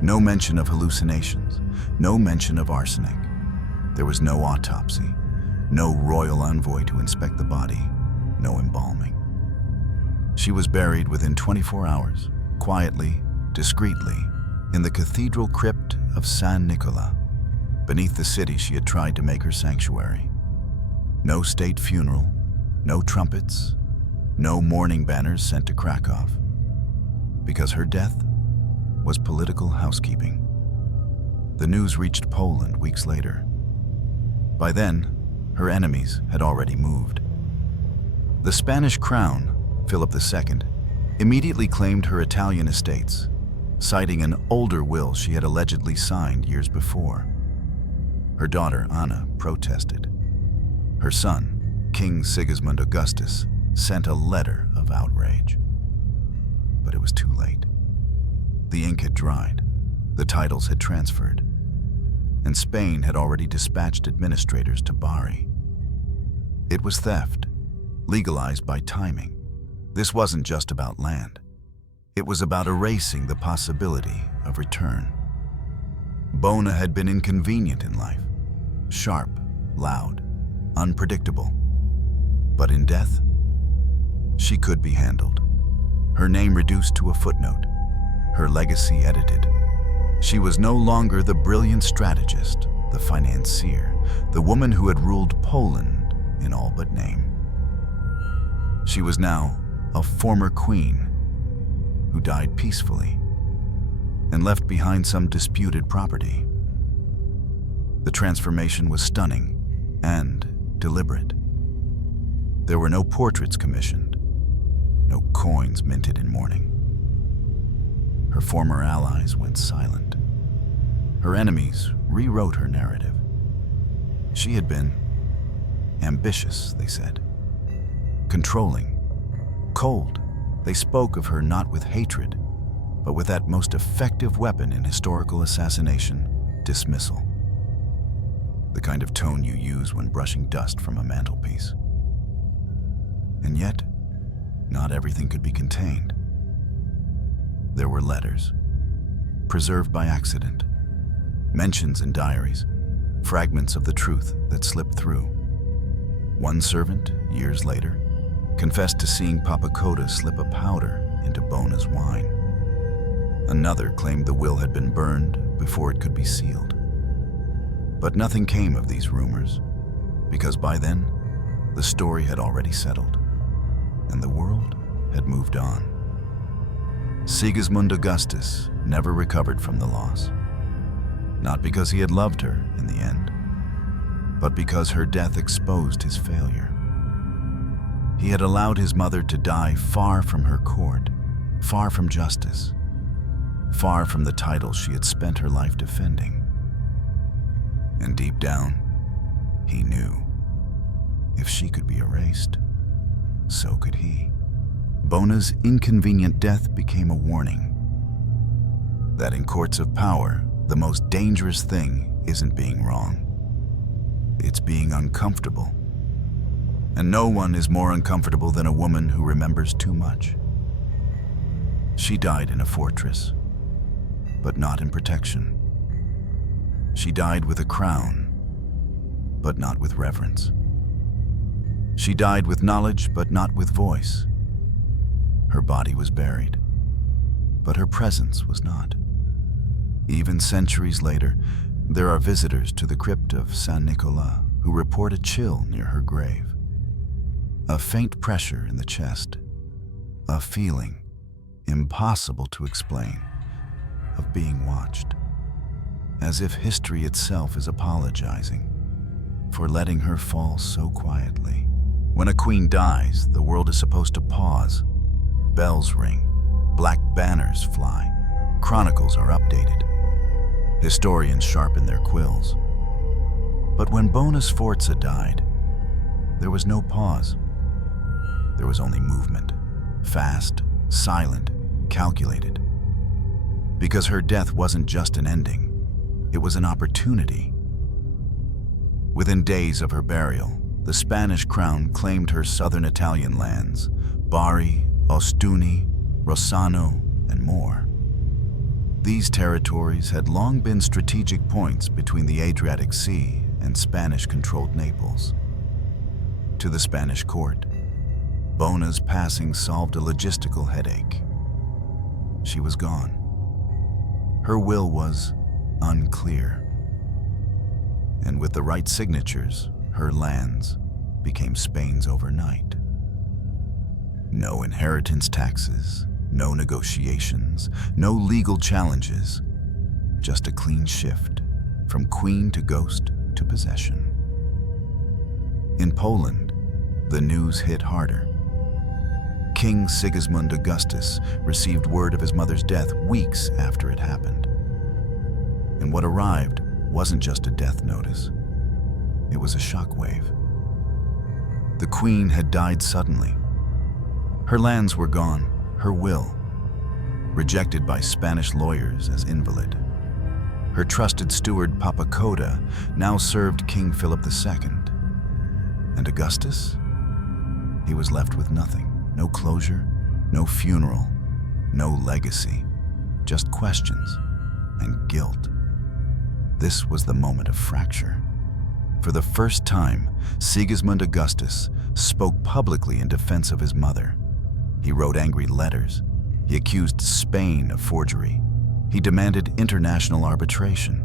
no mention of hallucinations, no mention of arsenic. There was no autopsy, no royal envoy to inspect the body, no embalming. She was buried within 24 hours, quietly, discreetly, in the cathedral crypt of San Nicola. Beneath the city she had tried to make her sanctuary. No state funeral, no trumpets, no mourning banners sent to Krakow. Because her death was political housekeeping. The news reached Poland weeks later. By then, her enemies had already moved. The Spanish crown, Philip II, immediately claimed her Italian estates, citing an older will she had allegedly signed years before. Her daughter, Anna, protested. Her son, King Sigismund Augustus, sent a letter of outrage. But it was too late. The ink had dried, the titles had transferred, and Spain had already dispatched administrators to Bari. It was theft, legalized by timing. This wasn't just about land. It was about erasing the possibility of return. Bona had been inconvenient in life, sharp, loud, unpredictable. But in death, she could be handled. Her name reduced to a footnote, her legacy edited. She was no longer the brilliant strategist, the financier, the woman who had ruled Poland in all but name. She was now a former queen who died peacefully and left behind some disputed property. The transformation was stunning and deliberate. There were no portraits commissioned, no coins minted in mourning. Her former allies went silent. Her enemies rewrote her narrative. She had been ambitious, they said, controlling, cold. They spoke of her not with hatred, but with that most effective weapon in historical assassination, dismissal. The kind of tone you use when brushing dust from a mantelpiece. And yet, not everything could be contained. There were letters, preserved by accident, mentions in diaries, fragments of the truth that slipped through. One servant, years later, confessed to seeing Papacoda slip a powder into Bona's wine. Another claimed the will had been burned before it could be sealed. But nothing came of these rumors, because by then, the story had already settled, and the world had moved on. Sigismund Augustus never recovered from the loss, not because he had loved her in the end, but because her death exposed his failure. He had allowed his mother to die far from her court, far from justice. far from the title she had spent her life defending. And deep down, he knew if she could be erased, so could he. Bona's inconvenient death became a warning that in courts of power, the most dangerous thing isn't being wrong. It's being uncomfortable. And no one is more uncomfortable than a woman who remembers too much. She died in a fortress, but not in protection. She died with a crown, but not with reverence. She died with knowledge, but not with voice. Her body was buried, but her presence was not. Even centuries later, there are visitors to the crypt of Saint Nicolas who report a chill near her grave, a faint pressure in the chest, a feeling impossible to explain of being watched, as if history itself is apologizing for letting her fall so quietly. When a queen dies, the world is supposed to pause. Bells ring, black banners fly, chronicles are updated. Historians sharpen their quills. But when Bona Sforza died, there was no pause. There was only movement, fast, silent, calculated. Because her death wasn't just an ending, it was an opportunity. Within days of her burial, the Spanish crown claimed her southern Italian lands, Bari, Ostuni, Rossano, and more. These territories had long been strategic points between the Adriatic Sea and Spanish-controlled Naples. To the Spanish court, Bona's passing solved a logistical headache. She was gone. Her will was unclear. And with the right signatures, her lands became Spain's overnight. No inheritance taxes, no negotiations, no legal challenges, just a clean shift from queen to ghost to possession. In Poland, the news hit harder. King Sigismund Augustus received word of his mother's death weeks after it happened. And what arrived wasn't just a death notice. It was a shockwave. The queen had died suddenly. Her lands were gone, her will, rejected by Spanish lawyers as invalid. Her trusted steward Papacoda now served King Philip II. And Augustus? He was left with nothing. No closure, no funeral, no legacy, just questions and guilt. This was the moment of fracture. For the first time, Sigismund Augustus spoke publicly in defense of his mother. He wrote angry letters. He accused Spain of forgery. He demanded international arbitration.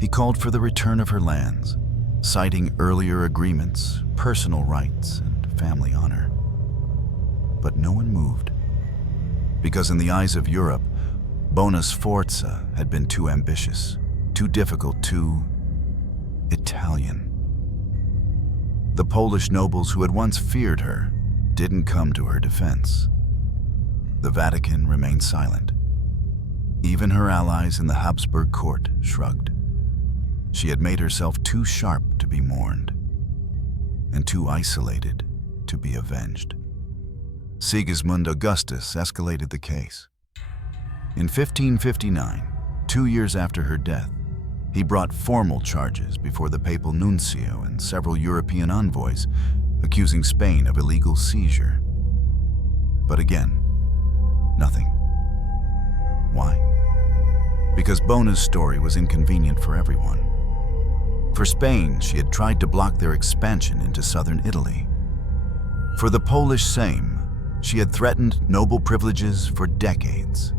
He called for the return of her lands, citing earlier agreements, personal rights, and family honor. But no one moved, because in the eyes of Europe, Bona Sforza had been too ambitious, too difficult, too Italian. The Polish nobles who had once feared her didn't come to her defense. The Vatican remained silent. Even her allies in the Habsburg court shrugged. She had made herself too sharp to be mourned, and too isolated to be avenged. Sigismund Augustus escalated the case. In 1559, 2 years after her death, he brought formal charges before the papal nuncio and several European envoys, accusing Spain of illegal seizure. But again, nothing. Why? Because Bona's story was inconvenient for everyone. For Spain, she had tried to block their expansion into southern Italy. For the Polish Sejm, she had threatened noble privileges for decades.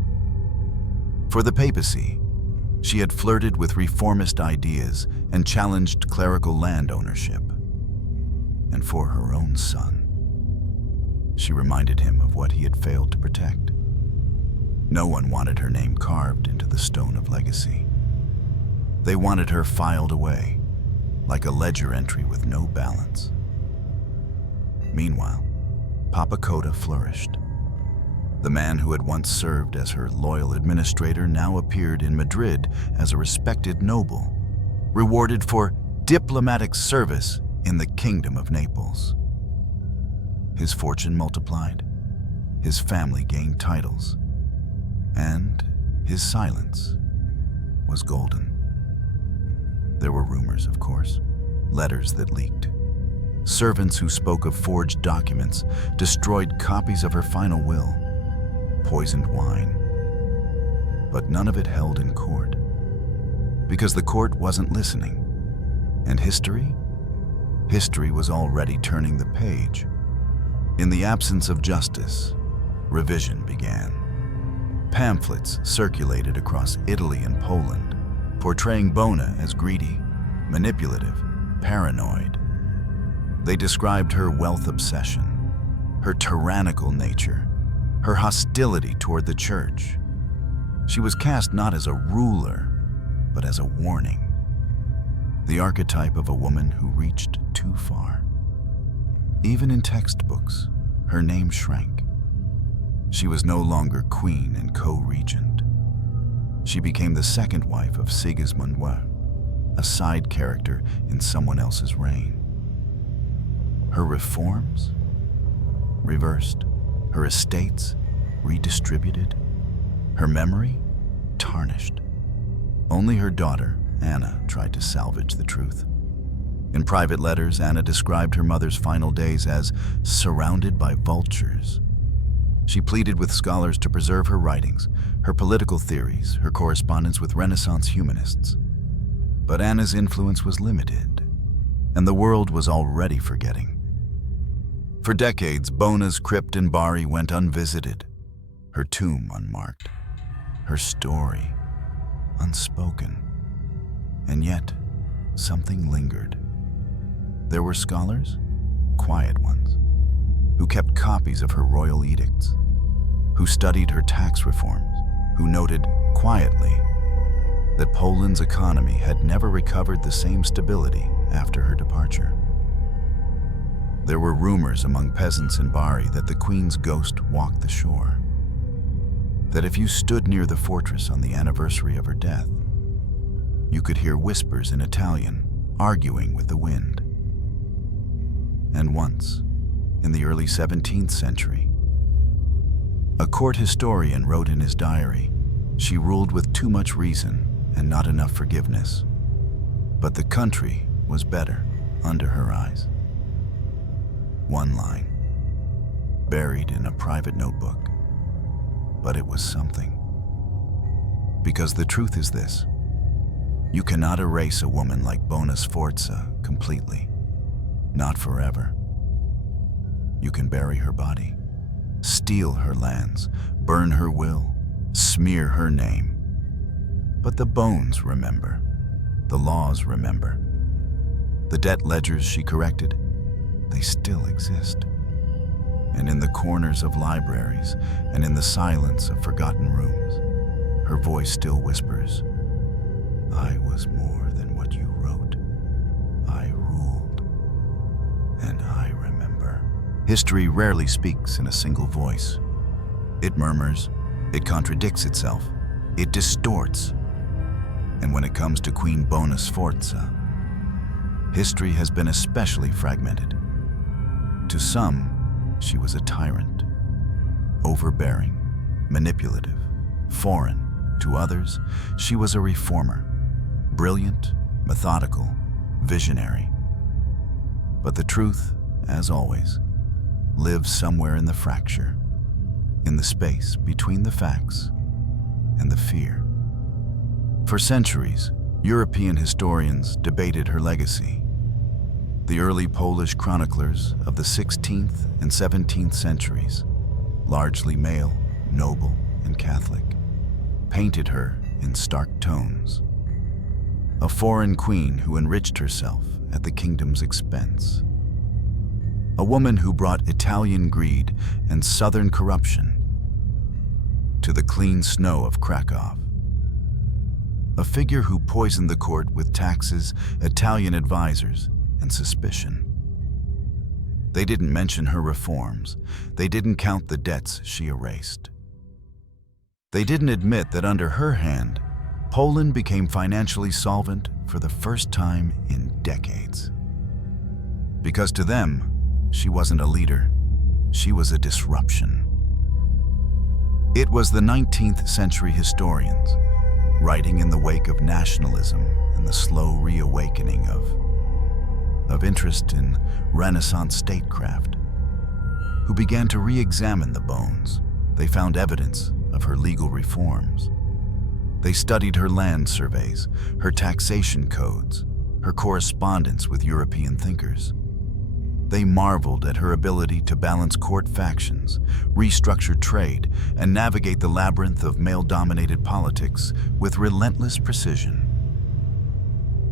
For the papacy, she had flirted with reformist ideas and challenged clerical land ownership. And for her own son, she reminded him of what he had failed to protect. No one wanted her name carved into the stone of legacy. They wanted her filed away, like a ledger entry with no balance. Meanwhile, Papacoda flourished. The man who had once served as her loyal administrator now appeared in Madrid as a respected noble, rewarded for diplomatic service in the Kingdom of Naples. His fortune multiplied, his family gained titles, and his silence was golden. There were rumors, of course, letters that leaked, servants who spoke of forged documents, destroyed copies of her final will, poisoned wine. But none of it held in court, because the court wasn't listening. And history was already turning the page. In the absence of justice, revision began. Pamphlets circulated across Italy and Poland, portraying Bona as greedy, manipulative, paranoid. They described her wealth obsession, her tyrannical nature, her hostility toward the church. She was cast not as a ruler, but as a warning. The archetype of a woman who reached too far. Even in textbooks, her name shrank. She was no longer queen and co-regent. She became the second wife of Sigismund I, a side character in someone else's reign. Her reforms? Reversed. Her estates? Redistributed. Her memory? Tarnished. Only her daughter, Anna, tried to salvage the truth. In private letters, Anna described her mother's final days as surrounded by vultures. She pleaded with scholars to preserve her writings, her political theories, her correspondence with Renaissance humanists. But Anna's influence was limited, and the world was already forgetting. For decades, Bona's crypt in Bari went unvisited, her tomb unmarked, her story unspoken. And yet, something lingered. There were scholars, quiet ones, who kept copies of her royal edicts, who studied her tax reforms, who noted quietly that Poland's economy had never recovered the same stability after her departure. There were rumors among peasants in Bari that the Queen's ghost walked the shore, that if you stood near the fortress on the anniversary of her death, you could hear whispers in Italian arguing with the wind. And once, in the early 17th century, a court historian wrote in his diary, "She ruled with too much reason and not enough forgiveness, but the country was better under her eyes." One line, buried in a private notebook, but it was something. Because the truth is this: you cannot erase a woman like Bona Sforza completely, not forever. You can bury her body, steal her lands, burn her will, smear her name. But the bones remember, the laws remember. The debt ledgers she corrected, they still exist. And in the corners of libraries and in the silence of forgotten rooms, her voice still whispers, "I was more than what you wrote. I ruled, and I remember." History rarely speaks in a single voice. It murmurs, it contradicts itself, it distorts. And when it comes to Queen Bona Sforza, history has been especially fragmented. To some, she was a tyrant, overbearing, manipulative, foreign. To others, she was a reformer, brilliant, methodical, visionary. But the truth, as always, lives somewhere in the fracture, in the space between the facts and the fear. For centuries, European historians debated her legacy. The early Polish chroniclers of the 16th and 17th centuries, largely male, noble, and Catholic, painted her in stark tones. A foreign queen who enriched herself at the kingdom's expense. A woman who brought Italian greed and southern corruption to the clean snow of Krakow. A figure who poisoned the court with taxes, Italian advisors, and suspicion. They didn't mention her reforms. They didn't count the debts she erased. They didn't admit that under her hand, Poland became financially solvent for the first time in decades. Because to them, she wasn't a leader, she was a disruption. It was the 19th century historians, writing in the wake of nationalism and the slow reawakening of interest in Renaissance statecraft, who began to re-examine the bones. They found evidence of her legal reforms. They studied her land surveys, her taxation codes, her correspondence with European thinkers. They marveled at her ability to balance court factions, restructure trade, and navigate the labyrinth of male-dominated politics with relentless precision.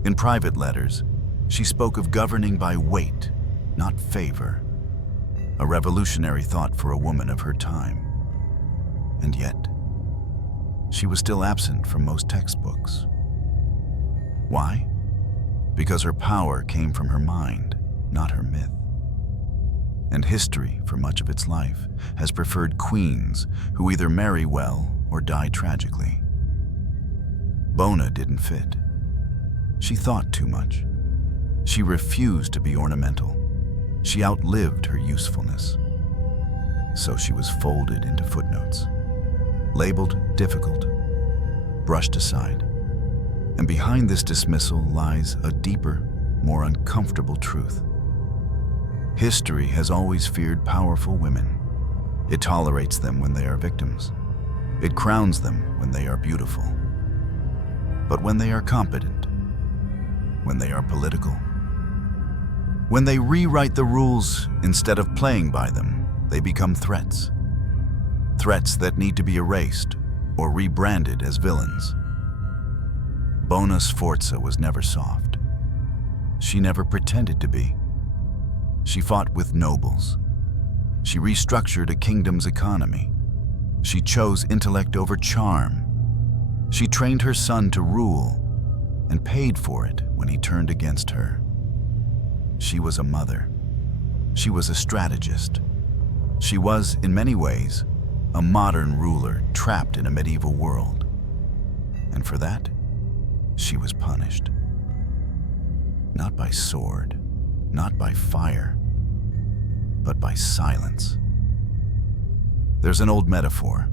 In private letters, she spoke of governing by weight, not favor, a revolutionary thought for a woman of her time. And yet, she was still absent from most textbooks. Why? Because her power came from her mind, not her myth. And history, for much of its life, has preferred queens who either marry well or die tragically. Bona didn't fit. She thought too much. She refused to be ornamental. She outlived her usefulness. So she was folded into footnotes, labeled difficult, brushed aside. And behind this dismissal lies a deeper, more uncomfortable truth. History has always feared powerful women. It tolerates them when they are victims. It crowns them when they are beautiful. But when they are competent, when they are political, when they rewrite the rules instead of playing by them, they become threats. Threats that need to be erased or rebranded as villains. Bona Sforza was never soft. She never pretended to be. She fought with nobles. She restructured a kingdom's economy. She chose intellect over charm. She trained her son to rule and paid for it when he turned against her. She was a mother. She was a strategist. She was, in many ways, a modern ruler trapped in a medieval world. And for that, she was punished. Not by sword, not by fire, but by silence. There's an old metaphor.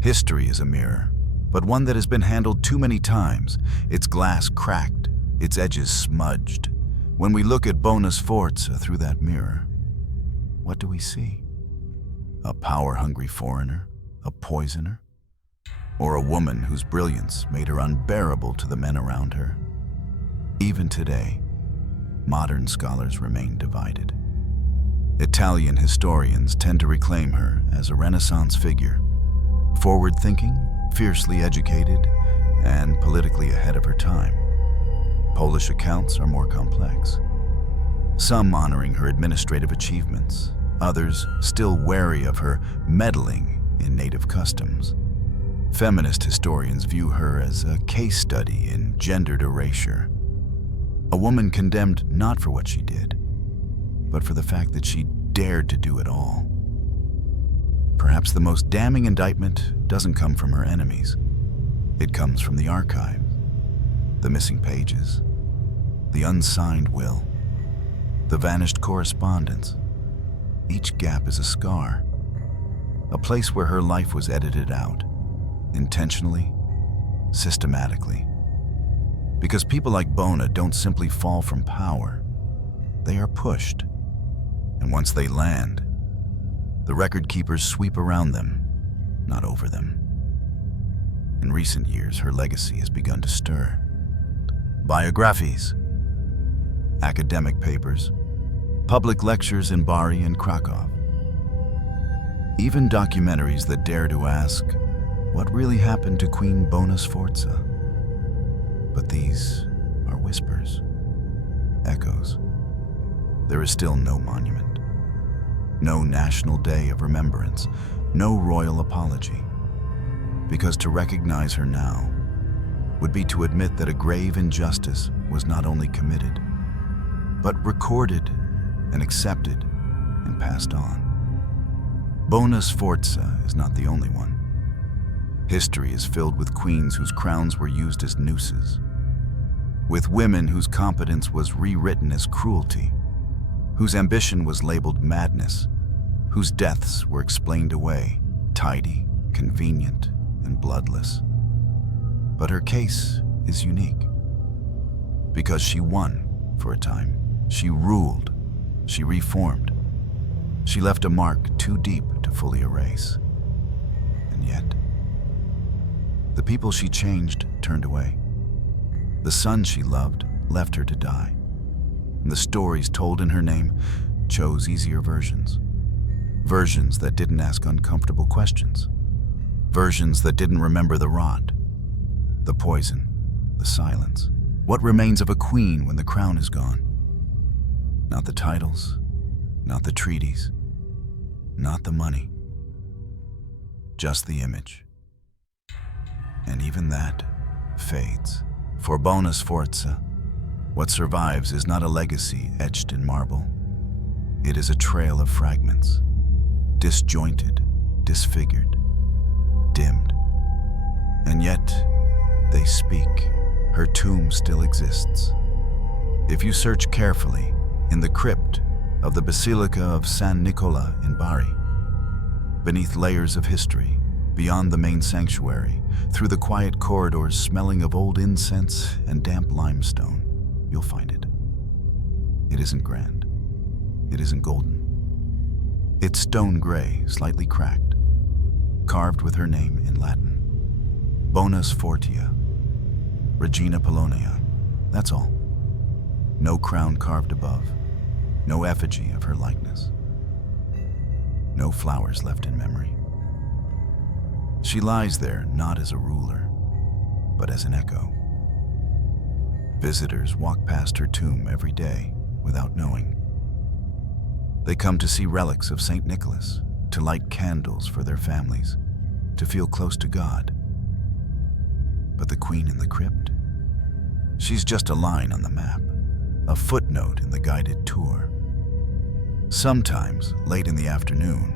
History is a mirror, but one that has been handled too many times, its glass cracked, its edges smudged. When we look at Bona Sforza through that mirror, what do we see? A power-hungry foreigner, a poisoner, or a woman whose brilliance made her unbearable to the men around her? Even today, modern scholars remain divided. Italian historians tend to reclaim her as a Renaissance figure, forward-thinking, fiercely educated, and politically ahead of her time. Polish accounts are more complex, some honoring her administrative achievements, others still wary of her meddling in native customs. Feminist historians view her as a case study in gendered erasure, a woman condemned not for what she did, but for the fact that she dared to do it all. Perhaps the most damning indictment doesn't come from her enemies. It comes from the archives, the missing pages, the unsigned will, the vanished correspondence. Each gap is a scar, a place where her life was edited out, intentionally, systematically. Because people like Bona don't simply fall from power, they are pushed. And once they land, the record keepers sweep around them, not over them. In recent years, her legacy has begun to stir. Biographies, academic papers, public lectures in Bari and Krakow. Even documentaries that dare to ask, what really happened to Queen Bona Sforza? But these are whispers, echoes. There is still no monument, no national day of remembrance, no royal apology. Because to recognize her now would be to admit that a grave injustice was not only committed, but recorded and accepted and passed on. Bona Sforza is not the only one. History is filled with queens whose crowns were used as nooses, with women whose competence was rewritten as cruelty, whose ambition was labeled madness, whose deaths were explained away, tidy, convenient, and bloodless. But her case is unique, because she won for a time. She ruled, she reformed, she left a mark too deep to fully erase. And yet, the people she changed turned away. The son she loved left her to die. And the stories told in her name chose easier versions. Versions that didn't ask uncomfortable questions. Versions that didn't remember the rot, the poison, the silence. What remains of a queen when the crown is gone? Not the titles, not the treaties, not the money, just the image. And even that fades. For Bona Sforza, what survives is not a legacy etched in marble. It is a trail of fragments, disjointed, disfigured, dimmed. And yet, they speak. Her tomb still exists. If you search carefully in the crypt of the Basilica of San Nicola in Bari, beneath layers of history, beyond the main sanctuary, through the quiet corridors smelling of old incense and damp limestone, you'll find it. It isn't grand. It isn't golden. It's stone gray, slightly cracked, carved with her name in Latin. Bona Sforza, Regina Polonia, that's all. No crown carved above, no effigy of her likeness, no flowers left in memory. She lies there not as a ruler, but as an echo. Visitors walk past her tomb every day without knowing. They come to see relics of St. Nicholas, to light candles for their families, to feel close to God. But the queen in the crypt? She's just a line on the map, a footnote in the guided tour. Sometimes, late in the afternoon,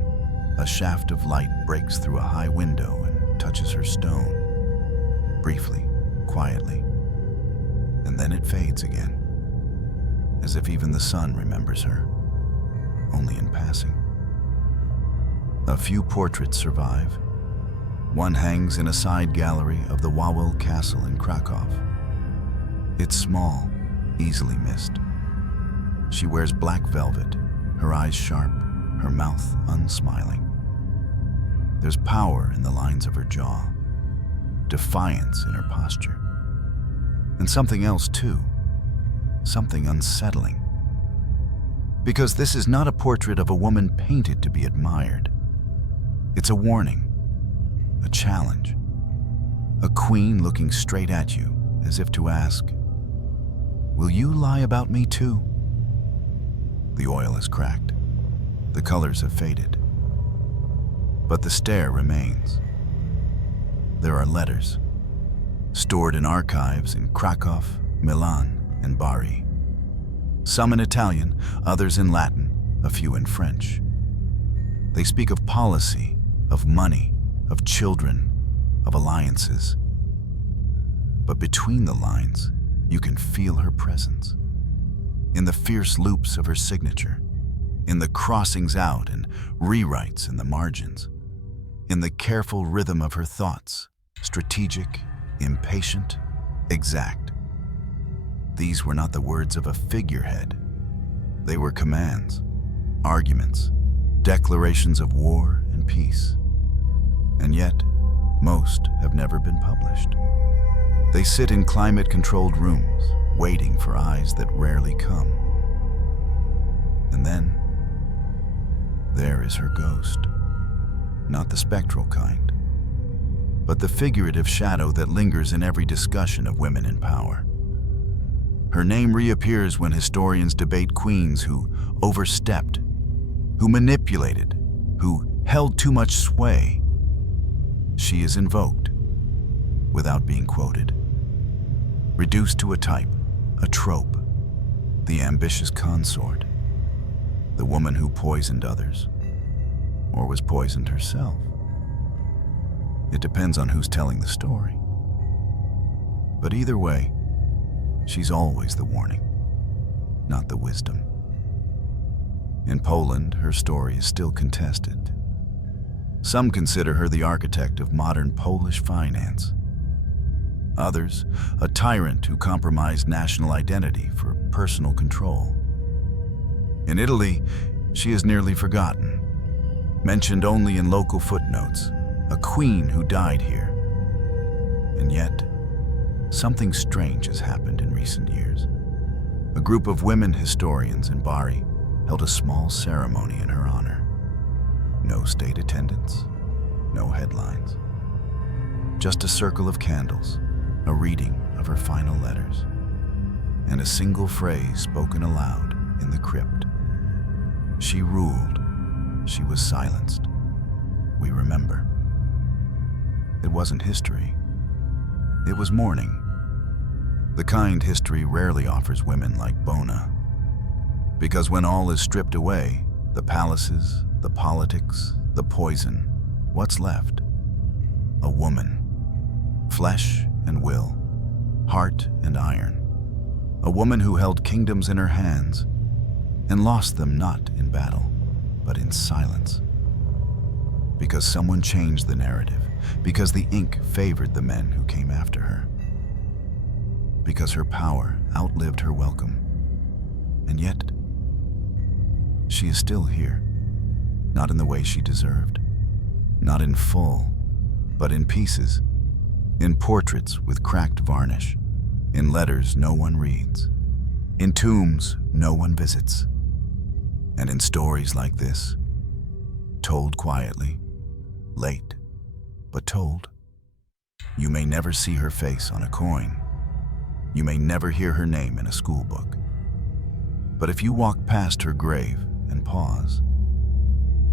a shaft of light breaks through a high window and touches her stone, briefly, quietly, and then it fades again, as if even the sun remembers her, only in passing. A few portraits survive. One hangs in a side gallery of the Wawel Castle in Krakow. It's small, easily missed. She wears black velvet, her eyes sharp, her mouth unsmiling. There's power in the lines of her jaw, defiance in her posture. And something else too, something unsettling. Because this is not a portrait of a woman painted to be admired. It's a warning, a challenge, a queen looking straight at you as if to ask, will you lie about me too? The oil is cracked, the colors have faded, but the stare remains. There are letters, stored in archives in Krakow, Milan, and Bari. Some in Italian, others in Latin, a few in French. They speak of policy, of money, of children, of alliances. But between the lines, you can feel her presence. In the fierce loops of her signature, in the crossings out and rewrites in the margins, in the careful rhythm of her thoughts, strategic, impatient, exact. These were not the words of a figurehead. They were commands, arguments, declarations of war and peace. And yet, most have never been published. They sit in climate-controlled rooms, waiting for eyes that rarely come. And then, there is her ghost. Not the spectral kind, but the figurative shadow that lingers in every discussion of women in power. Her name reappears when historians debate queens who overstepped, who manipulated, who held too much sway. She is invoked without being quoted, reduced to a type, a trope, the ambitious consort, the woman who poisoned others, or was poisoned herself. It depends on who's telling the story. But either way, she's always the warning, not the wisdom. In Poland, her story is still contested. Some consider her the architect of modern Polish finance. Others, a tyrant who compromised national identity for personal control. In Italy, she is nearly forgotten, mentioned only in local footnotes, a queen who died here. And yet, something strange has happened in recent years. A group of women historians in Bari held a small ceremony in her honor. No state attendance, no headlines. Just a circle of candles, a reading of her final letters, and a single phrase spoken aloud in the crypt. She ruled, she was silenced. We remember. It wasn't history. It was mourning. The kind history rarely offers women like Bona. Because when all is stripped away, the palaces, the politics, the poison, what's left? A woman. Flesh and will, heart and iron. A woman who held kingdoms in her hands and lost them not in battle, but in silence. Because someone changed the narrative, because the ink favored the men who came after her. Because her power outlived her welcome. And yet, she is still here, not in the way she deserved, not in full, but in pieces, in portraits with cracked varnish, in letters no one reads, in tombs no one visits, and in stories like this, told quietly, late, but told. You may never see her face on a coin. You may never hear her name in a school book. But if you walk past her grave and pause,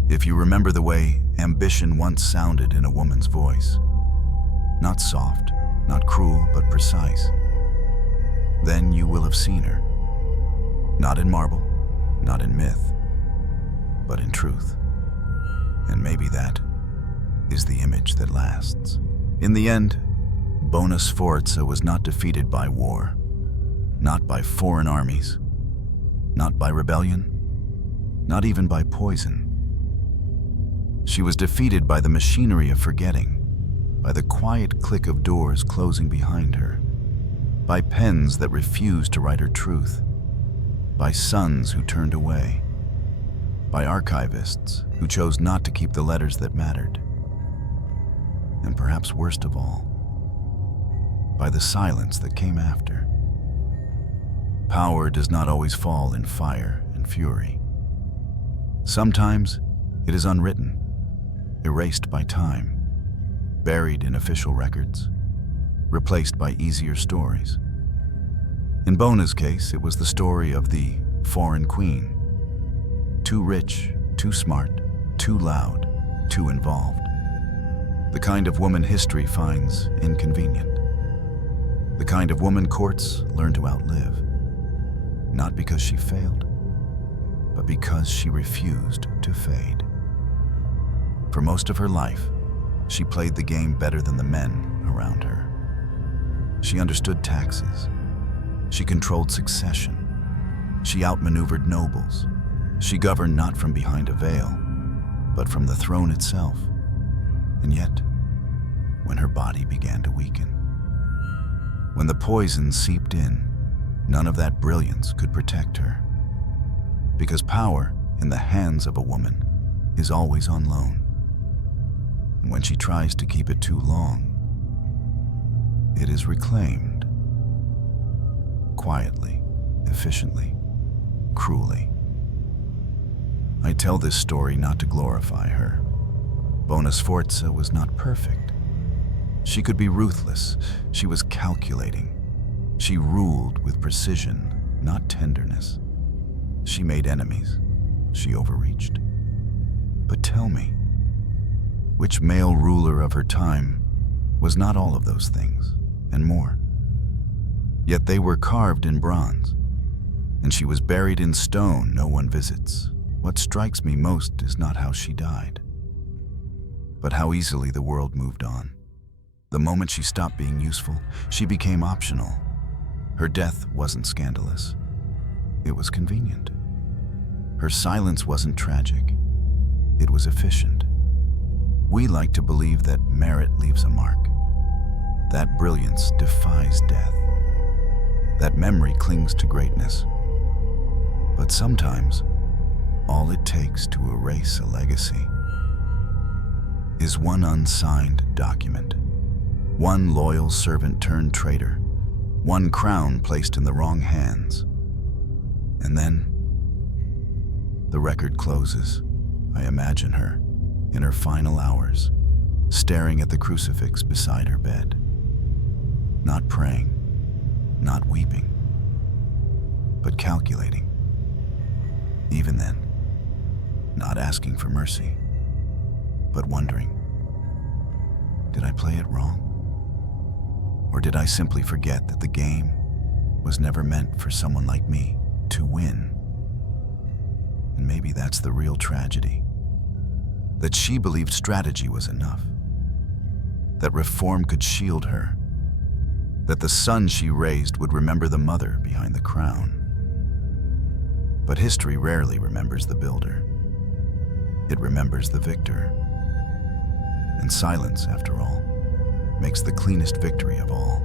if you remember the way ambition once sounded in a woman's voice, not soft, not cruel, but precise, then you will have seen her, not in marble, not in myth, but in truth. And maybe that is the image that lasts. In the end, Bona Sforza was not defeated by war, not by foreign armies, not by rebellion, not even by poison. She was defeated by the machinery of forgetting, by the quiet click of doors closing behind her, by pens that refused to write her truth, by sons who turned away, by archivists who chose not to keep the letters that mattered, and perhaps worst of all, by the silence that came after. Power does not always fall in fire and fury. Sometimes it is unwritten, erased by time, buried in official records, replaced by easier stories. In Bona's case, it was the story of the foreign queen. Too rich, too smart, too loud, too involved. The kind of woman history finds inconvenient. The kind of woman courts learn to outlive. Not because she failed, but because she refused to fade. For most of her life, she played the game better than the men around her. She understood taxes. She controlled succession. She outmaneuvered nobles. She governed not from behind a veil, but from the throne itself. And yet, when her body began to weaken, when the poison seeped in, none of that brilliance could protect her. Because power in the hands of a woman is always on loan. And when she tries to keep it too long, it is reclaimed. Quietly, efficiently, cruelly. I tell this story not to glorify her. Bona Sforza was not perfect. She could be ruthless. She was calculating. She ruled with precision, not tenderness. She made enemies. She overreached. But tell me, which male ruler of her time was not all of those things, and more? Yet they were carved in bronze, and she was buried in stone no one visits. What strikes me most is not how she died, but how easily the world moved on. The moment she stopped being useful, she became optional. Her death wasn't scandalous. It was convenient. Her silence wasn't tragic. It was efficient. We like to believe that merit leaves a mark, that brilliance defies death, that memory clings to greatness. But sometimes, all it takes to erase a legacy is one unsigned document, one loyal servant turned traitor, one crown placed in the wrong hands. And then, the record closes. I imagine her, in her final hours, staring at the crucifix beside her bed. Not praying, not weeping, but calculating. Even then, not asking for mercy, but wondering, did I play it wrong? Or did I simply forget that the game was never meant for someone like me to win? And maybe that's the real tragedy. That she believed strategy was enough. That reform could shield her. That the son she raised would remember the mother behind the crown. But history rarely remembers the builder. It remembers the victor. And silence, after all, makes the cleanest victory of all.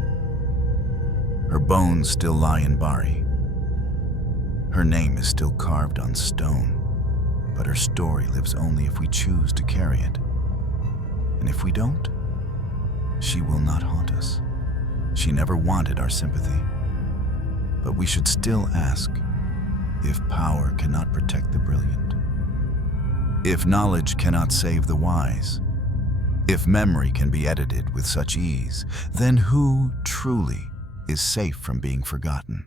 Her bones still lie in Bari. Her name is still carved on stone, but her story lives only if we choose to carry it. And if we don't, she will not haunt us. She never wanted our sympathy. But we should still ask, if power cannot protect the brilliant, if knowledge cannot save the wise, if memory can be edited with such ease, then who truly is safe from being forgotten?